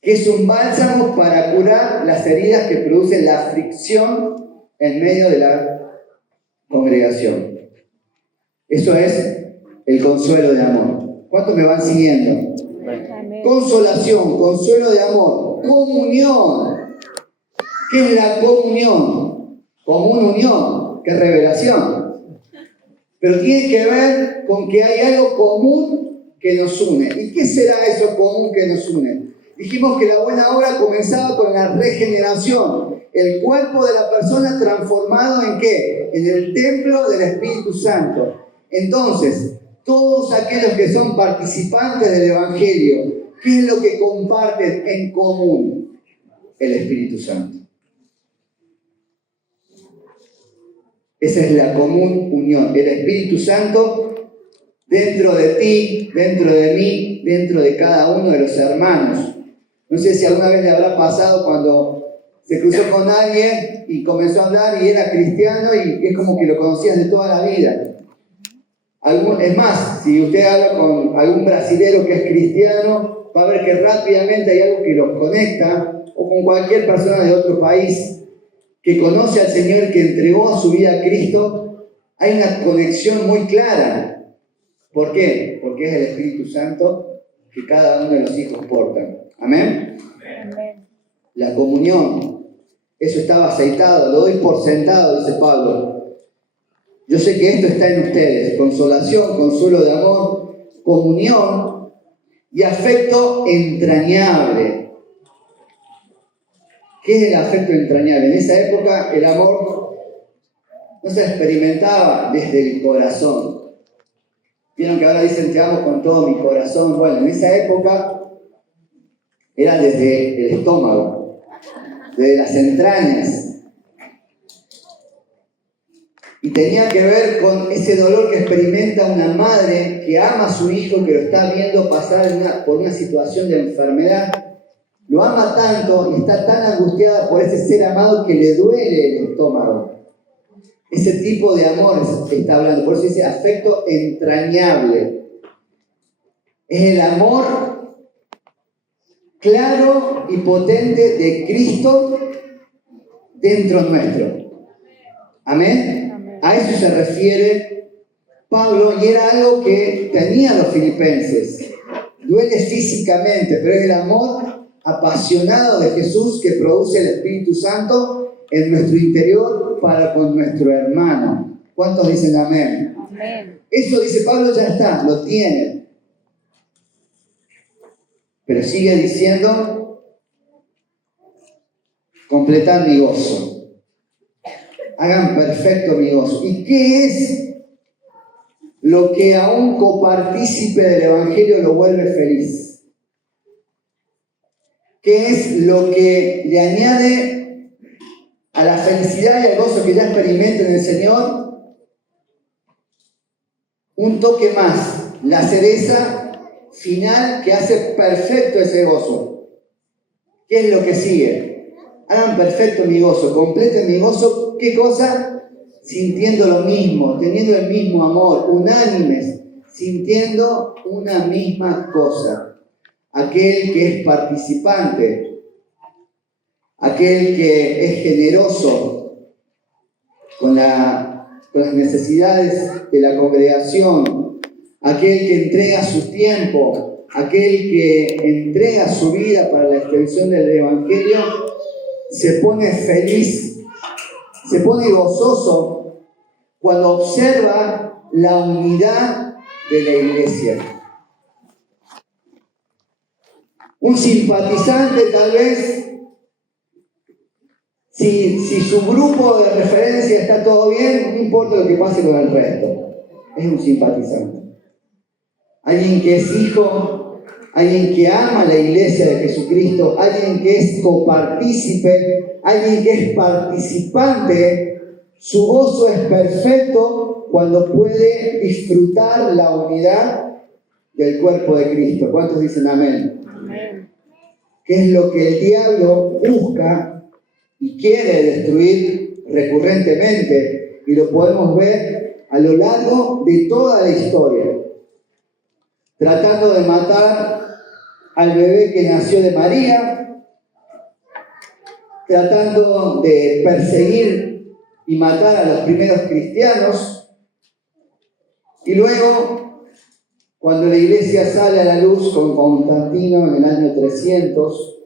que es un bálsamo para curar las heridas que produce la fricción en medio de la congregación. Eso es el consuelo de amor. ¿Cuántos me van siguiendo? Amén. Consolación, consuelo de amor, comunión. ¿Qué es la comunión? Común unión, que es revelación. Pero tiene que ver con que hay algo común que nos une. ¿Y qué será eso común que nos une? Dijimos que la buena obra comenzaba con la regeneración. El cuerpo de la persona transformado ¿en qué? En el templo del Espíritu Santo. Entonces, todos aquellos que son participantes del Evangelio, ¿qué es lo que comparten en común? El Espíritu Santo. Esa es la común unión. El Espíritu Santo dentro de ti, dentro de mí, dentro de cada uno de los hermanos. No sé si alguna vez le habrá pasado cuando se cruzó con alguien y comenzó a hablar y era cristiano y es como que lo conocías de toda la vida. Es más, si usted habla con algún brasilero que es cristiano, va a ver que rápidamente hay algo que los conecta, o con cualquier persona de otro país que conoce al Señor, que entregó su vida a Cristo, hay una conexión muy clara. ¿Por qué? Porque es el Espíritu Santo que cada uno de los hijos portan. ¿Amén? Amén. La comunión, eso estaba aceitado, lo doy por sentado, dice Pablo. Yo sé que esto está en ustedes, consolación, consuelo de amor, comunión y afecto entrañable. ¿Qué es el afecto entrañable? En esa época el amor no se experimentaba desde el corazón. Vieron que ahora dicen te amo con todo mi corazón. Bueno, en esa época era desde el estómago, desde las entrañas. Y tenía que ver con ese dolor que experimenta una madre que ama a su hijo, que lo está viendo pasar por una situación de enfermedad. Lo ama tanto y está tan angustiada por ese ser amado que le duele el estómago. Ese tipo de amor está hablando, por eso dice afecto entrañable. Es el amor claro y potente de Cristo dentro nuestro. ¿Amén? A eso se refiere Pablo, y era algo que tenían los filipenses. Duele físicamente, pero es el amor apasionado de Jesús que produce el Espíritu Santo en nuestro interior para con nuestro hermano. ¿Cuántos dicen amén? Amén. Eso, dice Pablo, ya está, lo tienen. Pero sigue diciendo, completad mi gozo. Hagan perfecto mi gozo. ¿Y qué es lo que a un copartícipe del Evangelio lo vuelve feliz? ¿Qué es lo que le añade a la felicidad y al gozo que ya experimenta en el Señor un toque más? La cereza final que hace perfecto ese gozo. ¿Qué es lo que sigue? Hagan perfecto mi gozo, completen mi gozo. ¿Qué cosa? Sintiendo lo mismo, teniendo el mismo amor, unánimes, sintiendo una misma cosa. Aquel que es participante, aquel que es generoso con las necesidades de la congregación, aquel que entrega su tiempo, aquel que entrega su vida para la extensión del Evangelio, se pone feliz, se pone gozoso cuando observa la unidad de la iglesia. Un simpatizante tal vez, si su grupo de referencia está todo bien, no importa lo que pase con el resto, es un simpatizante. Alguien que es hijo, alguien que ama la iglesia de Jesucristo, alguien que es copartícipe, alguien que es participante. Su gozo es perfecto cuando puede disfrutar la unidad del cuerpo de Cristo. ¿Cuántos dicen amén? Amén. ¿Qué es lo que el diablo busca y quiere destruir recurrentemente? Y lo podemos ver a lo largo de toda la historia. Tratando de matar al bebé que nació de María, tratando de perseguir y matar a los primeros cristianos, y luego, cuando la iglesia sale a la luz con Constantino en el año 300,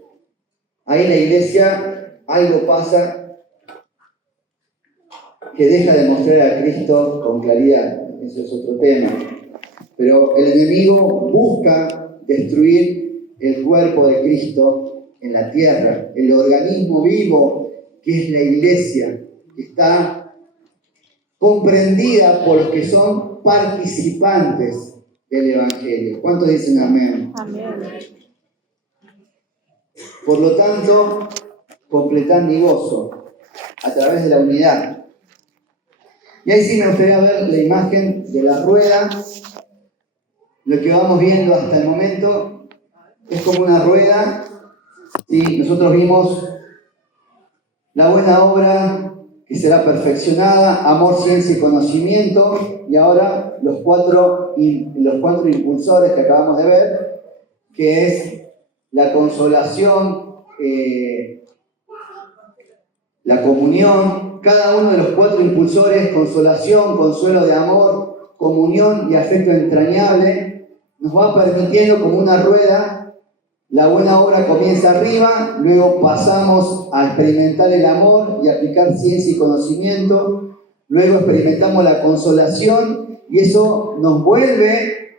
ahí la iglesia, algo pasa que deja de mostrar a Cristo con claridad. Eso es otro tema. Pero el enemigo busca destruir el cuerpo de Cristo en la tierra, el organismo vivo que es la iglesia, que está comprendida por los que son participantes del Evangelio. ¿Cuántos dicen amén? Amén. Por lo tanto, completar mi gozo a través de la unidad. Y ahí sí me gustaría ver la imagen de la rueda. Lo que vamos viendo hasta el momento es como una rueda ¿Sí? Nosotros vimos la buena obra que será perfeccionada, amor, ciencia y conocimiento, y ahora los cuatro impulsores que acabamos de ver, que es la consolación, la comunión. Cada uno de los cuatro impulsores, consolación, consuelo de amor, comunión y afecto entrañable, nos va permitiendo como una rueda. La buena obra comienza arriba, luego pasamos a experimentar el amor y aplicar ciencia y conocimiento, luego experimentamos la consolación y eso nos vuelve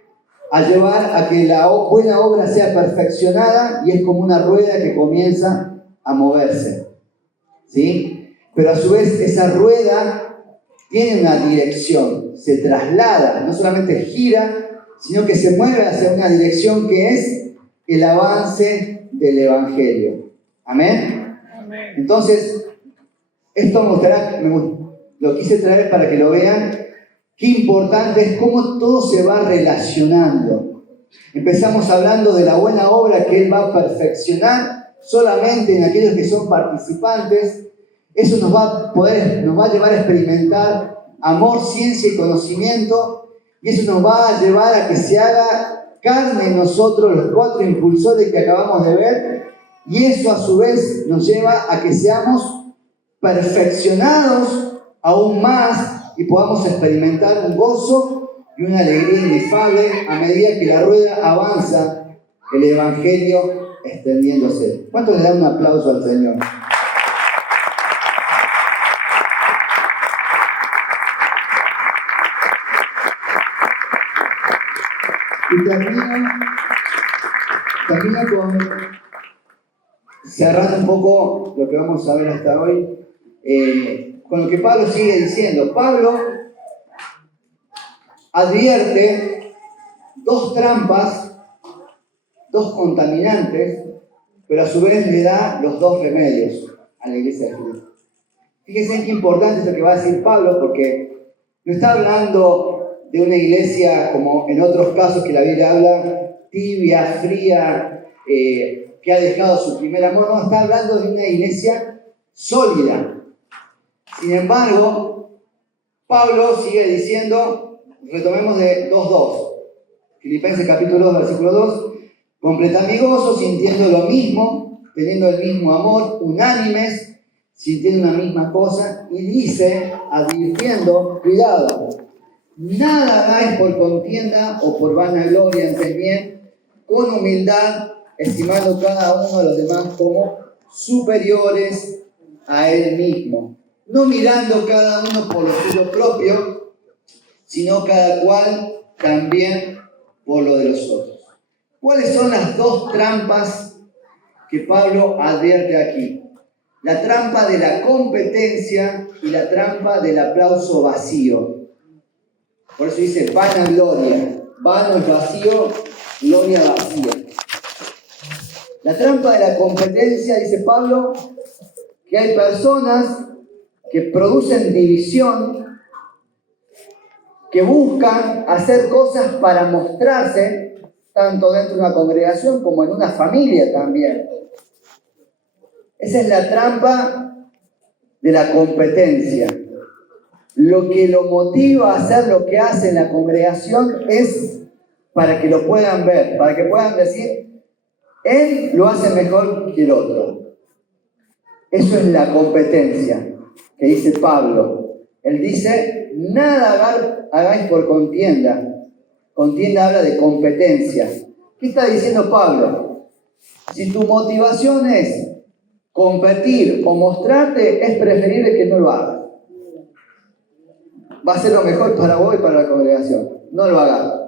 a llevar a que la buena obra sea perfeccionada y es como una rueda que comienza a moverse, ¿sí? Pero a su vez esa rueda tiene una dirección, se traslada, no solamente gira, sino que se mueve hacia una dirección que es el avance del Evangelio. ¿Amén? Amén. Entonces, esto lo quise traer para que lo vean, qué importante es cómo todo se va relacionando. Empezamos hablando de la buena obra que Él va a perfeccionar solamente en aquellos que son participantes. Eso nos va a llevar a experimentar amor, ciencia y conocimiento, y eso nos va a llevar a que se haga carne en nosotros los cuatro impulsores que acabamos de ver, y eso a su vez nos lleva a que seamos perfeccionados aún más y podamos experimentar un gozo y una alegría inefable a medida que la rueda avanza, el Evangelio extendiéndose. ¿Cuánto le dan un aplauso al Señor? Y termino con, cerrando un poco lo que vamos a ver hasta hoy, con lo que Pablo sigue diciendo. Pablo advierte dos trampas, dos contaminantes, pero a su vez le da los dos remedios a la iglesia de Filipo. Fíjense qué importante es lo que va a decir Pablo, porque no está hablando de una iglesia como en otros casos que la Biblia habla, tibia, fría, que ha dejado su primer amor. No, está hablando de una iglesia sólida. Sin embargo, Pablo sigue diciendo, retomemos de 2:2, Filipenses capítulo 2, versículo 2, completad mi gozo, sintiendo lo mismo, teniendo el mismo amor, unánimes, sintiendo una misma cosa, y dice, advirtiendo, cuidado, nada hagáis por contienda o por vanagloria, antes bien, con humildad, estimando cada uno de los demás como superiores a él mismo, no mirando cada uno por lo suyo propio, sino cada cual también por lo de los otros. ¿Cuáles son las dos trampas que Pablo advierte aquí? La trampa de la competencia y la trampa del aplauso vacío. Por eso dice vanagloria. Vano es vacío, gloria vacía. La trampa de la competencia, dice Pablo, que hay personas que producen división, que buscan hacer cosas para mostrarse, tanto dentro de una congregación como en una familia también. Esa es la trampa de la competencia. Lo que lo motiva a hacer lo que hace en la congregación es para que lo puedan ver, para que puedan decir, él lo hace mejor que el otro. Eso es la competencia que dice Pablo. Él dice, nada hagáis por contienda. Contienda habla de competencia. ¿Qué está diciendo Pablo? Si tu motivación es competir o mostrarte, es preferible que no lo hagas. Va a ser lo mejor para vos y para la congregación. No lo hagas.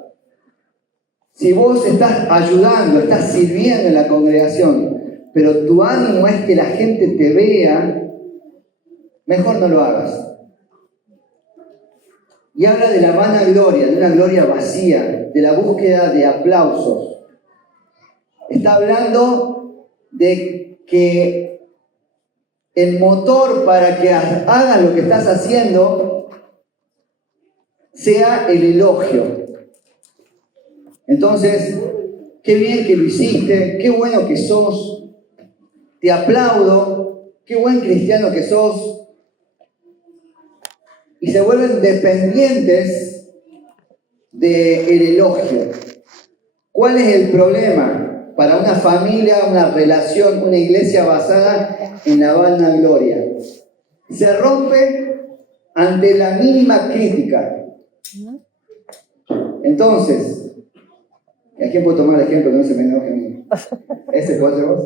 Si vos estás ayudando, estás sirviendo en la congregación, pero tu ánimo es que la gente te vea, mejor no lo hagas. Y habla de la vanagloria, de una gloria vacía, de la búsqueda de aplausos. Está hablando de que el motor para que hagas lo que estás haciendo sea el elogio. Entonces, qué bien que lo hiciste, qué bueno que sos, te aplaudo, qué buen cristiano que sos, y se vuelven dependientes del elogio. ¿Cuál es el problema para una familia, una relación, una iglesia basada en la vanagloria? Se rompe ante la mínima crítica. Entonces, ¿a quién puedo tomar el ejemplo que no se me enoje a mí? ¿Ese puede ser vos?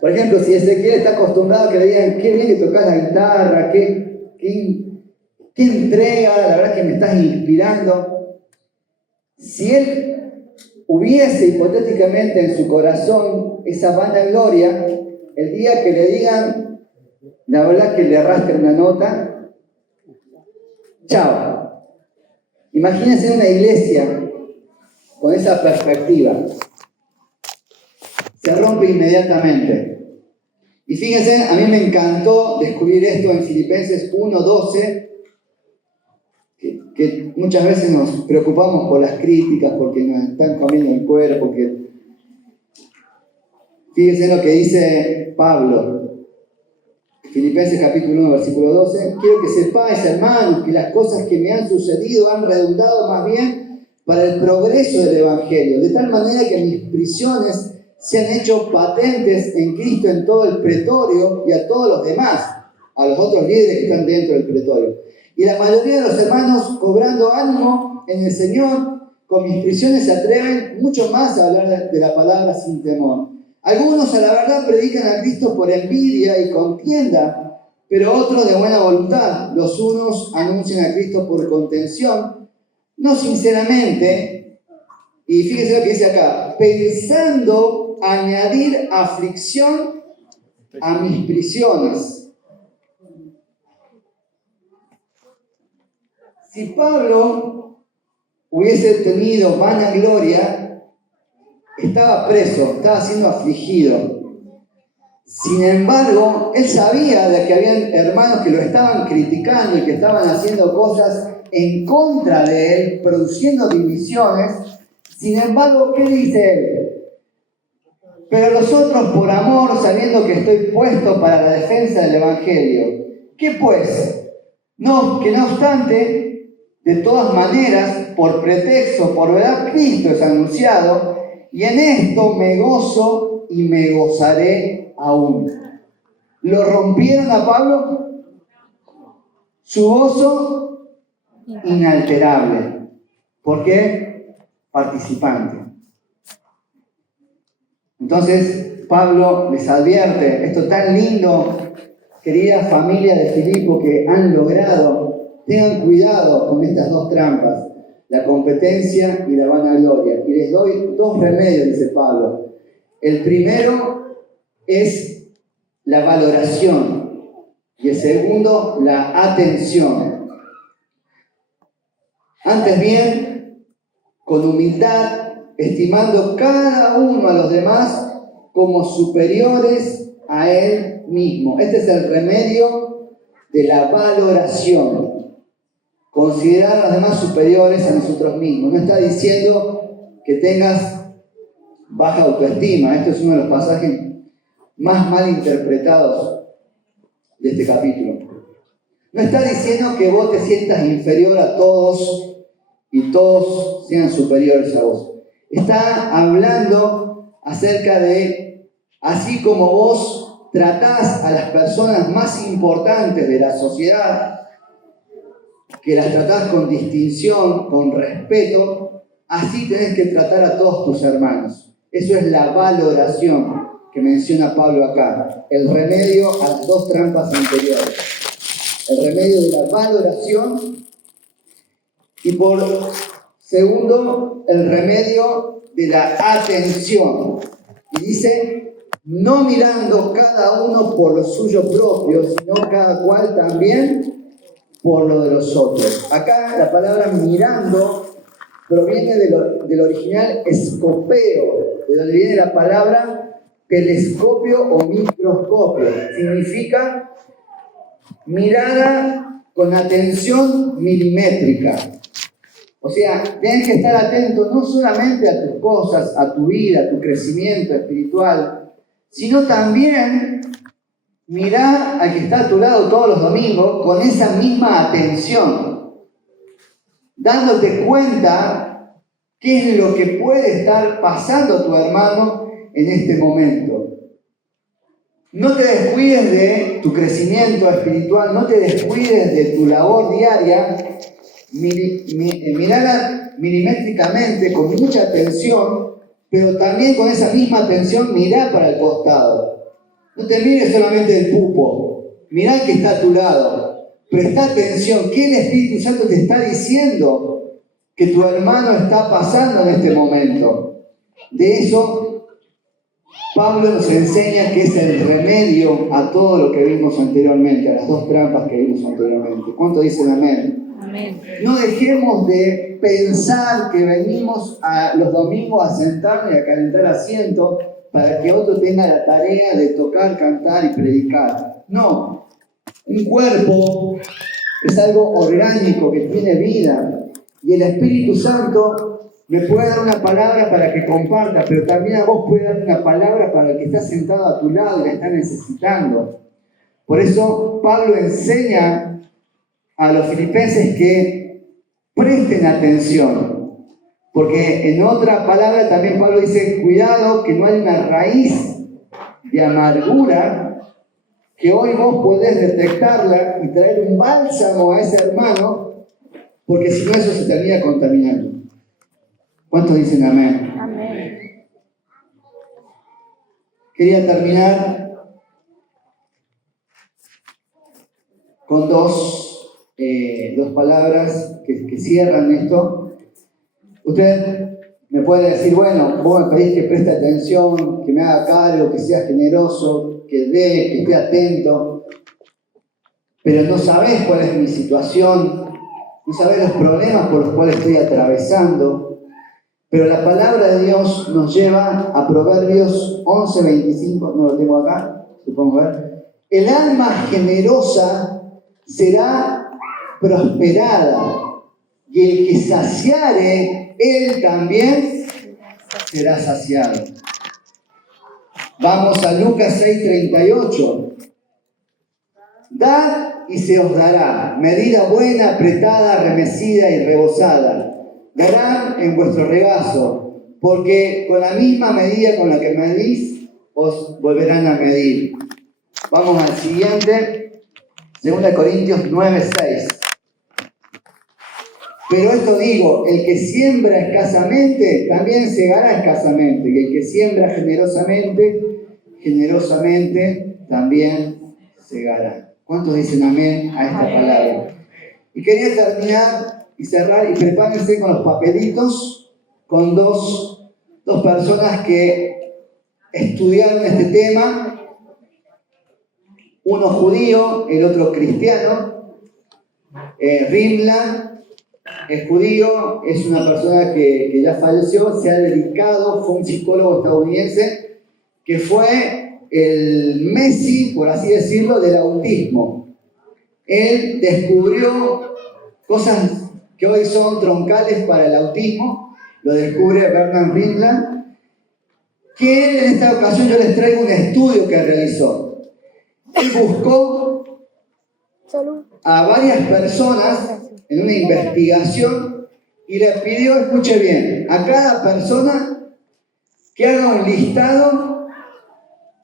Por ejemplo, si Ezequiel está acostumbrado a que le digan, qué bien que tocas la guitarra, qué entrega, la verdad que me estás inspirando. Si él hubiese hipotéticamente en su corazón esa vanagloria, el día que le digan, la verdad que le arrastre una nota, chao. Imagínense una iglesia con esa perspectiva. Se rompe inmediatamente. Y fíjense, a mí me encantó descubrir esto en Filipenses 1:12, que muchas veces nos preocupamos por las críticas, porque nos están comiendo el cuerpo, porque... Fíjense lo que dice Pablo, Filipenses capítulo 1, versículo 12. Quiero que sepáis, hermanos, que las cosas que me han sucedido han redundado más bien para el progreso del Evangelio, de tal manera que mis prisiones se han hecho patentes en Cristo en todo el pretorio y a todos los demás, a los otros líderes que están dentro del pretorio. Y la mayoría de los hermanos, cobrando ánimo en el Señor, con mis prisiones se atreven mucho más a hablar de la palabra sin temor. Algunos a la verdad predican a Cristo por envidia y contienda, pero otros de buena voluntad. Los unos anuncian a Cristo por contención, no sinceramente, y fíjense lo que dice acá, pensando añadir aflicción a mis prisiones. Si Pablo hubiese tenido vanagloria, estaba preso, estaba siendo afligido. Sin embargo, él sabía de que habían hermanos que lo estaban criticando y que estaban haciendo cosas en contra de él, produciendo divisiones. Sin embargo, ¿qué dice él? Pero los otros por amor, sabiendo que estoy puesto para la defensa del Evangelio. ¿Qué pues? No, que no obstante, de todas maneras, por pretexto, por verdad, Cristo es anunciado, y en esto me gozo y me gozaré aún. ¿Lo rompieron a Pablo? Su gozo inalterable. ¿Por qué? Participante. Entonces, Pablo les advierte, esto tan lindo, querida familia de Filipo que han logrado, tengan cuidado con estas dos trampas, la competencia y la vanagloria. Y les doy dos remedios, dice Pablo. El primero es la valoración y el segundo, la atención. Antes bien, con humildad, estimando cada uno a los demás como superiores a él mismo. Este es el remedio de la valoración. Considerar a los demás superiores a nosotros mismos. No está diciendo que tengas baja autoestima. Esto es uno de los pasajes más mal interpretados de este capítulo. No está diciendo que vos te sientas inferior a todos y todos sean superiores a vos. Está hablando acerca de, así como vos tratás a las personas más importantes de la sociedad, que las tratás con distinción, con respeto, así tenés que tratar a todos tus hermanos. Eso es la valoración que menciona Pablo acá, el remedio a las dos trampas anteriores. El remedio de la valoración y por segundo, el remedio de la atención. Y dice, no mirando cada uno por lo suyo propio, sino cada cual también por lo de los otros. Acá la palabra mirando proviene del original escopeo, de donde viene la palabra telescopio o microscopio. Significa mirada con atención milimétrica. O sea, tienes que estar atento no solamente a tus cosas, a tu vida, a tu crecimiento espiritual, sino también mirá al que está a tu lado todos los domingos con esa misma atención, dándote cuenta qué es lo que puede estar pasando a tu hermano en este momento. No te descuides de tu crecimiento espiritual, no te descuides de tu labor diaria. Mirala milimétricamente, con mucha atención, pero también con esa misma atención mirá para el costado. No te mires solamente el pupo, mirá el que está a tu lado. Presta atención, ¿qué el Espíritu Santo te está diciendo que tu hermano está pasando en este momento? De eso Pablo nos enseña que es el remedio a todo lo que vimos anteriormente, a las dos trampas que vimos anteriormente. ¿Cuánto dicen amén? Amén. No dejemos de pensar que venimos a los domingos a sentarnos y a calentar asiento para que otro tenga la tarea de tocar, cantar y predicar. No, un cuerpo es algo orgánico que tiene vida y el Espíritu Santo me puede dar una palabra para que comparta, pero también a vos puede dar una palabra para el que está sentado a tu lado y la está necesitando. Por eso Pablo enseña a los filipenses que presten atención, porque en otra palabra también Pablo dice, cuidado que no hay una raíz de amargura que hoy vos podés detectarla y traer un bálsamo a ese hermano, porque si no eso se termina contaminando. ¿Cuántos dicen amén? Amén. Quería terminar con dos palabras que cierran esto. Usted me puede decir, bueno, vos me pedís que preste atención, que me haga cargo, que sea generoso, que dé, que esté atento, pero no sabés cuál es mi situación, no sabés los problemas por los cuales estoy atravesando. Pero la palabra de Dios nos lleva a Proverbios 11:25, no lo tengo acá, supongo ver. El alma generosa será prosperada, y el que saciare, él también será saciado. Vamos a Lucas 6:38. Dad y se os dará, medida buena, apretada, remecida y rebosada. Darán en vuestro regazo, porque con la misma medida con la que medís, os volverán a medir. Vamos al siguiente, 2 Corintios 9:6. Pero esto digo, el que siembra escasamente, también segará escasamente, y el que siembra generosamente, generosamente también segará. ¿Cuántos dicen amén a esta palabra? Y quería terminar y cerrar, y prepárense con los papelitos, con dos personas que estudiaron este tema, uno judío, el otro cristiano. Rimla es judío, es una persona que ya falleció, se ha dedicado, fue un psicólogo estadounidense que fue el Messi, por así decirlo, del autismo. Él descubrió cosas que hoy son troncales para el autismo, lo descubre Bernard Rimland, que él, en esta ocasión yo les traigo un estudio que realizó. Él buscó a varias personas en una investigación y le pidió, escuche bien, a cada persona que haga un listado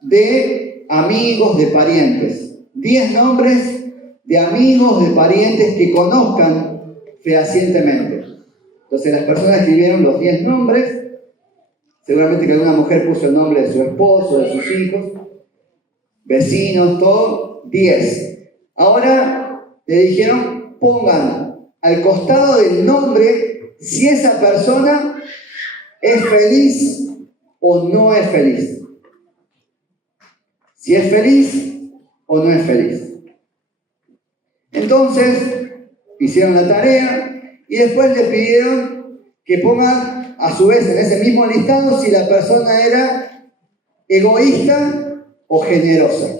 de amigos, de parientes. 10 nombres de amigos, de parientes que conozcan fehacientemente. Entonces las personas escribieron los 10 nombres, seguramente que alguna mujer puso el nombre de su esposo, de sus hijos, vecinos, todo, 10. Ahora le dijeron, pongan al costado del nombre si esa persona es feliz o no es feliz. Si es feliz o no es feliz. Entonces, hicieron la tarea y después le pidieron que pongan a su vez en ese mismo listado si la persona era egoísta o generosa.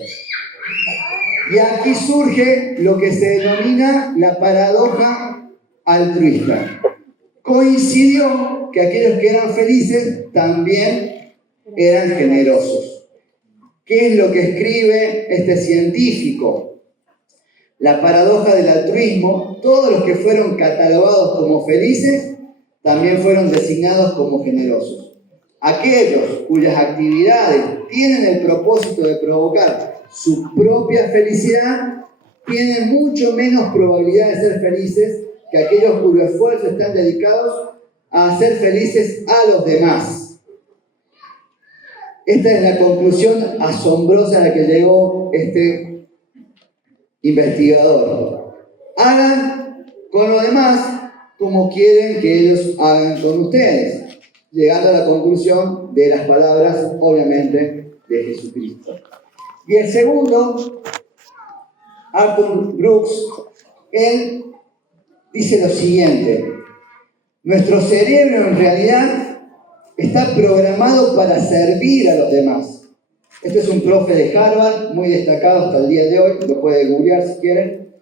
Y aquí surge lo que se denomina la paradoja altruista. Coincidió que aquellos que eran felices también eran generosos. ¿Qué es lo que escribe este científico? La paradoja del altruismo: todos los que fueron catalogados como felices también fueron designados como generosos. Aquellos cuyas actividades tienen el propósito de provocar su propia felicidad tienen mucho menos probabilidad de ser felices que aquellos cuyos esfuerzos están dedicados a hacer felices a los demás. Esta es la conclusión asombrosa a la que llegó este investigador. Hagan con los demás como quieren que ellos hagan con ustedes, llegando a la conclusión de las palabras, obviamente, de Jesucristo. Y el segundo, Arthur Brooks, él dice lo siguiente: nuestro cerebro en realidad está programado para servir a los demás. Este es un profe de Harvard, muy destacado hasta el día de hoy, lo puede googlear si quieren.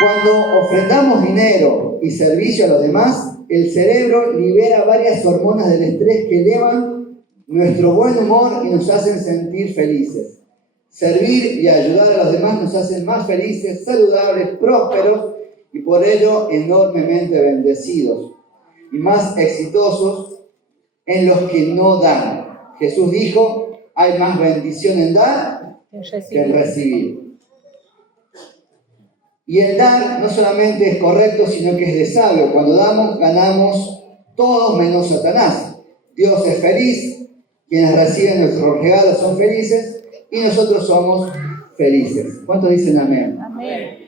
Cuando ofrendamos dinero y servicio a los demás, el cerebro libera varias hormonas del estrés que elevan nuestro buen humor y nos hacen sentir felices. Servir y ayudar a los demás nos hacen más felices, saludables, prósperos y por ello enormemente bendecidos y más exitosos en los que no dan. Jesús dijo: hay más bendición en dar que en recibir. Y el dar no solamente es correcto, sino que es de sabio. Cuando damos, ganamos todos menos Satanás. Dios es feliz, quienes reciben nuestros regalos son felices y nosotros somos felices. ¿Cuántos dicen amén? Amén.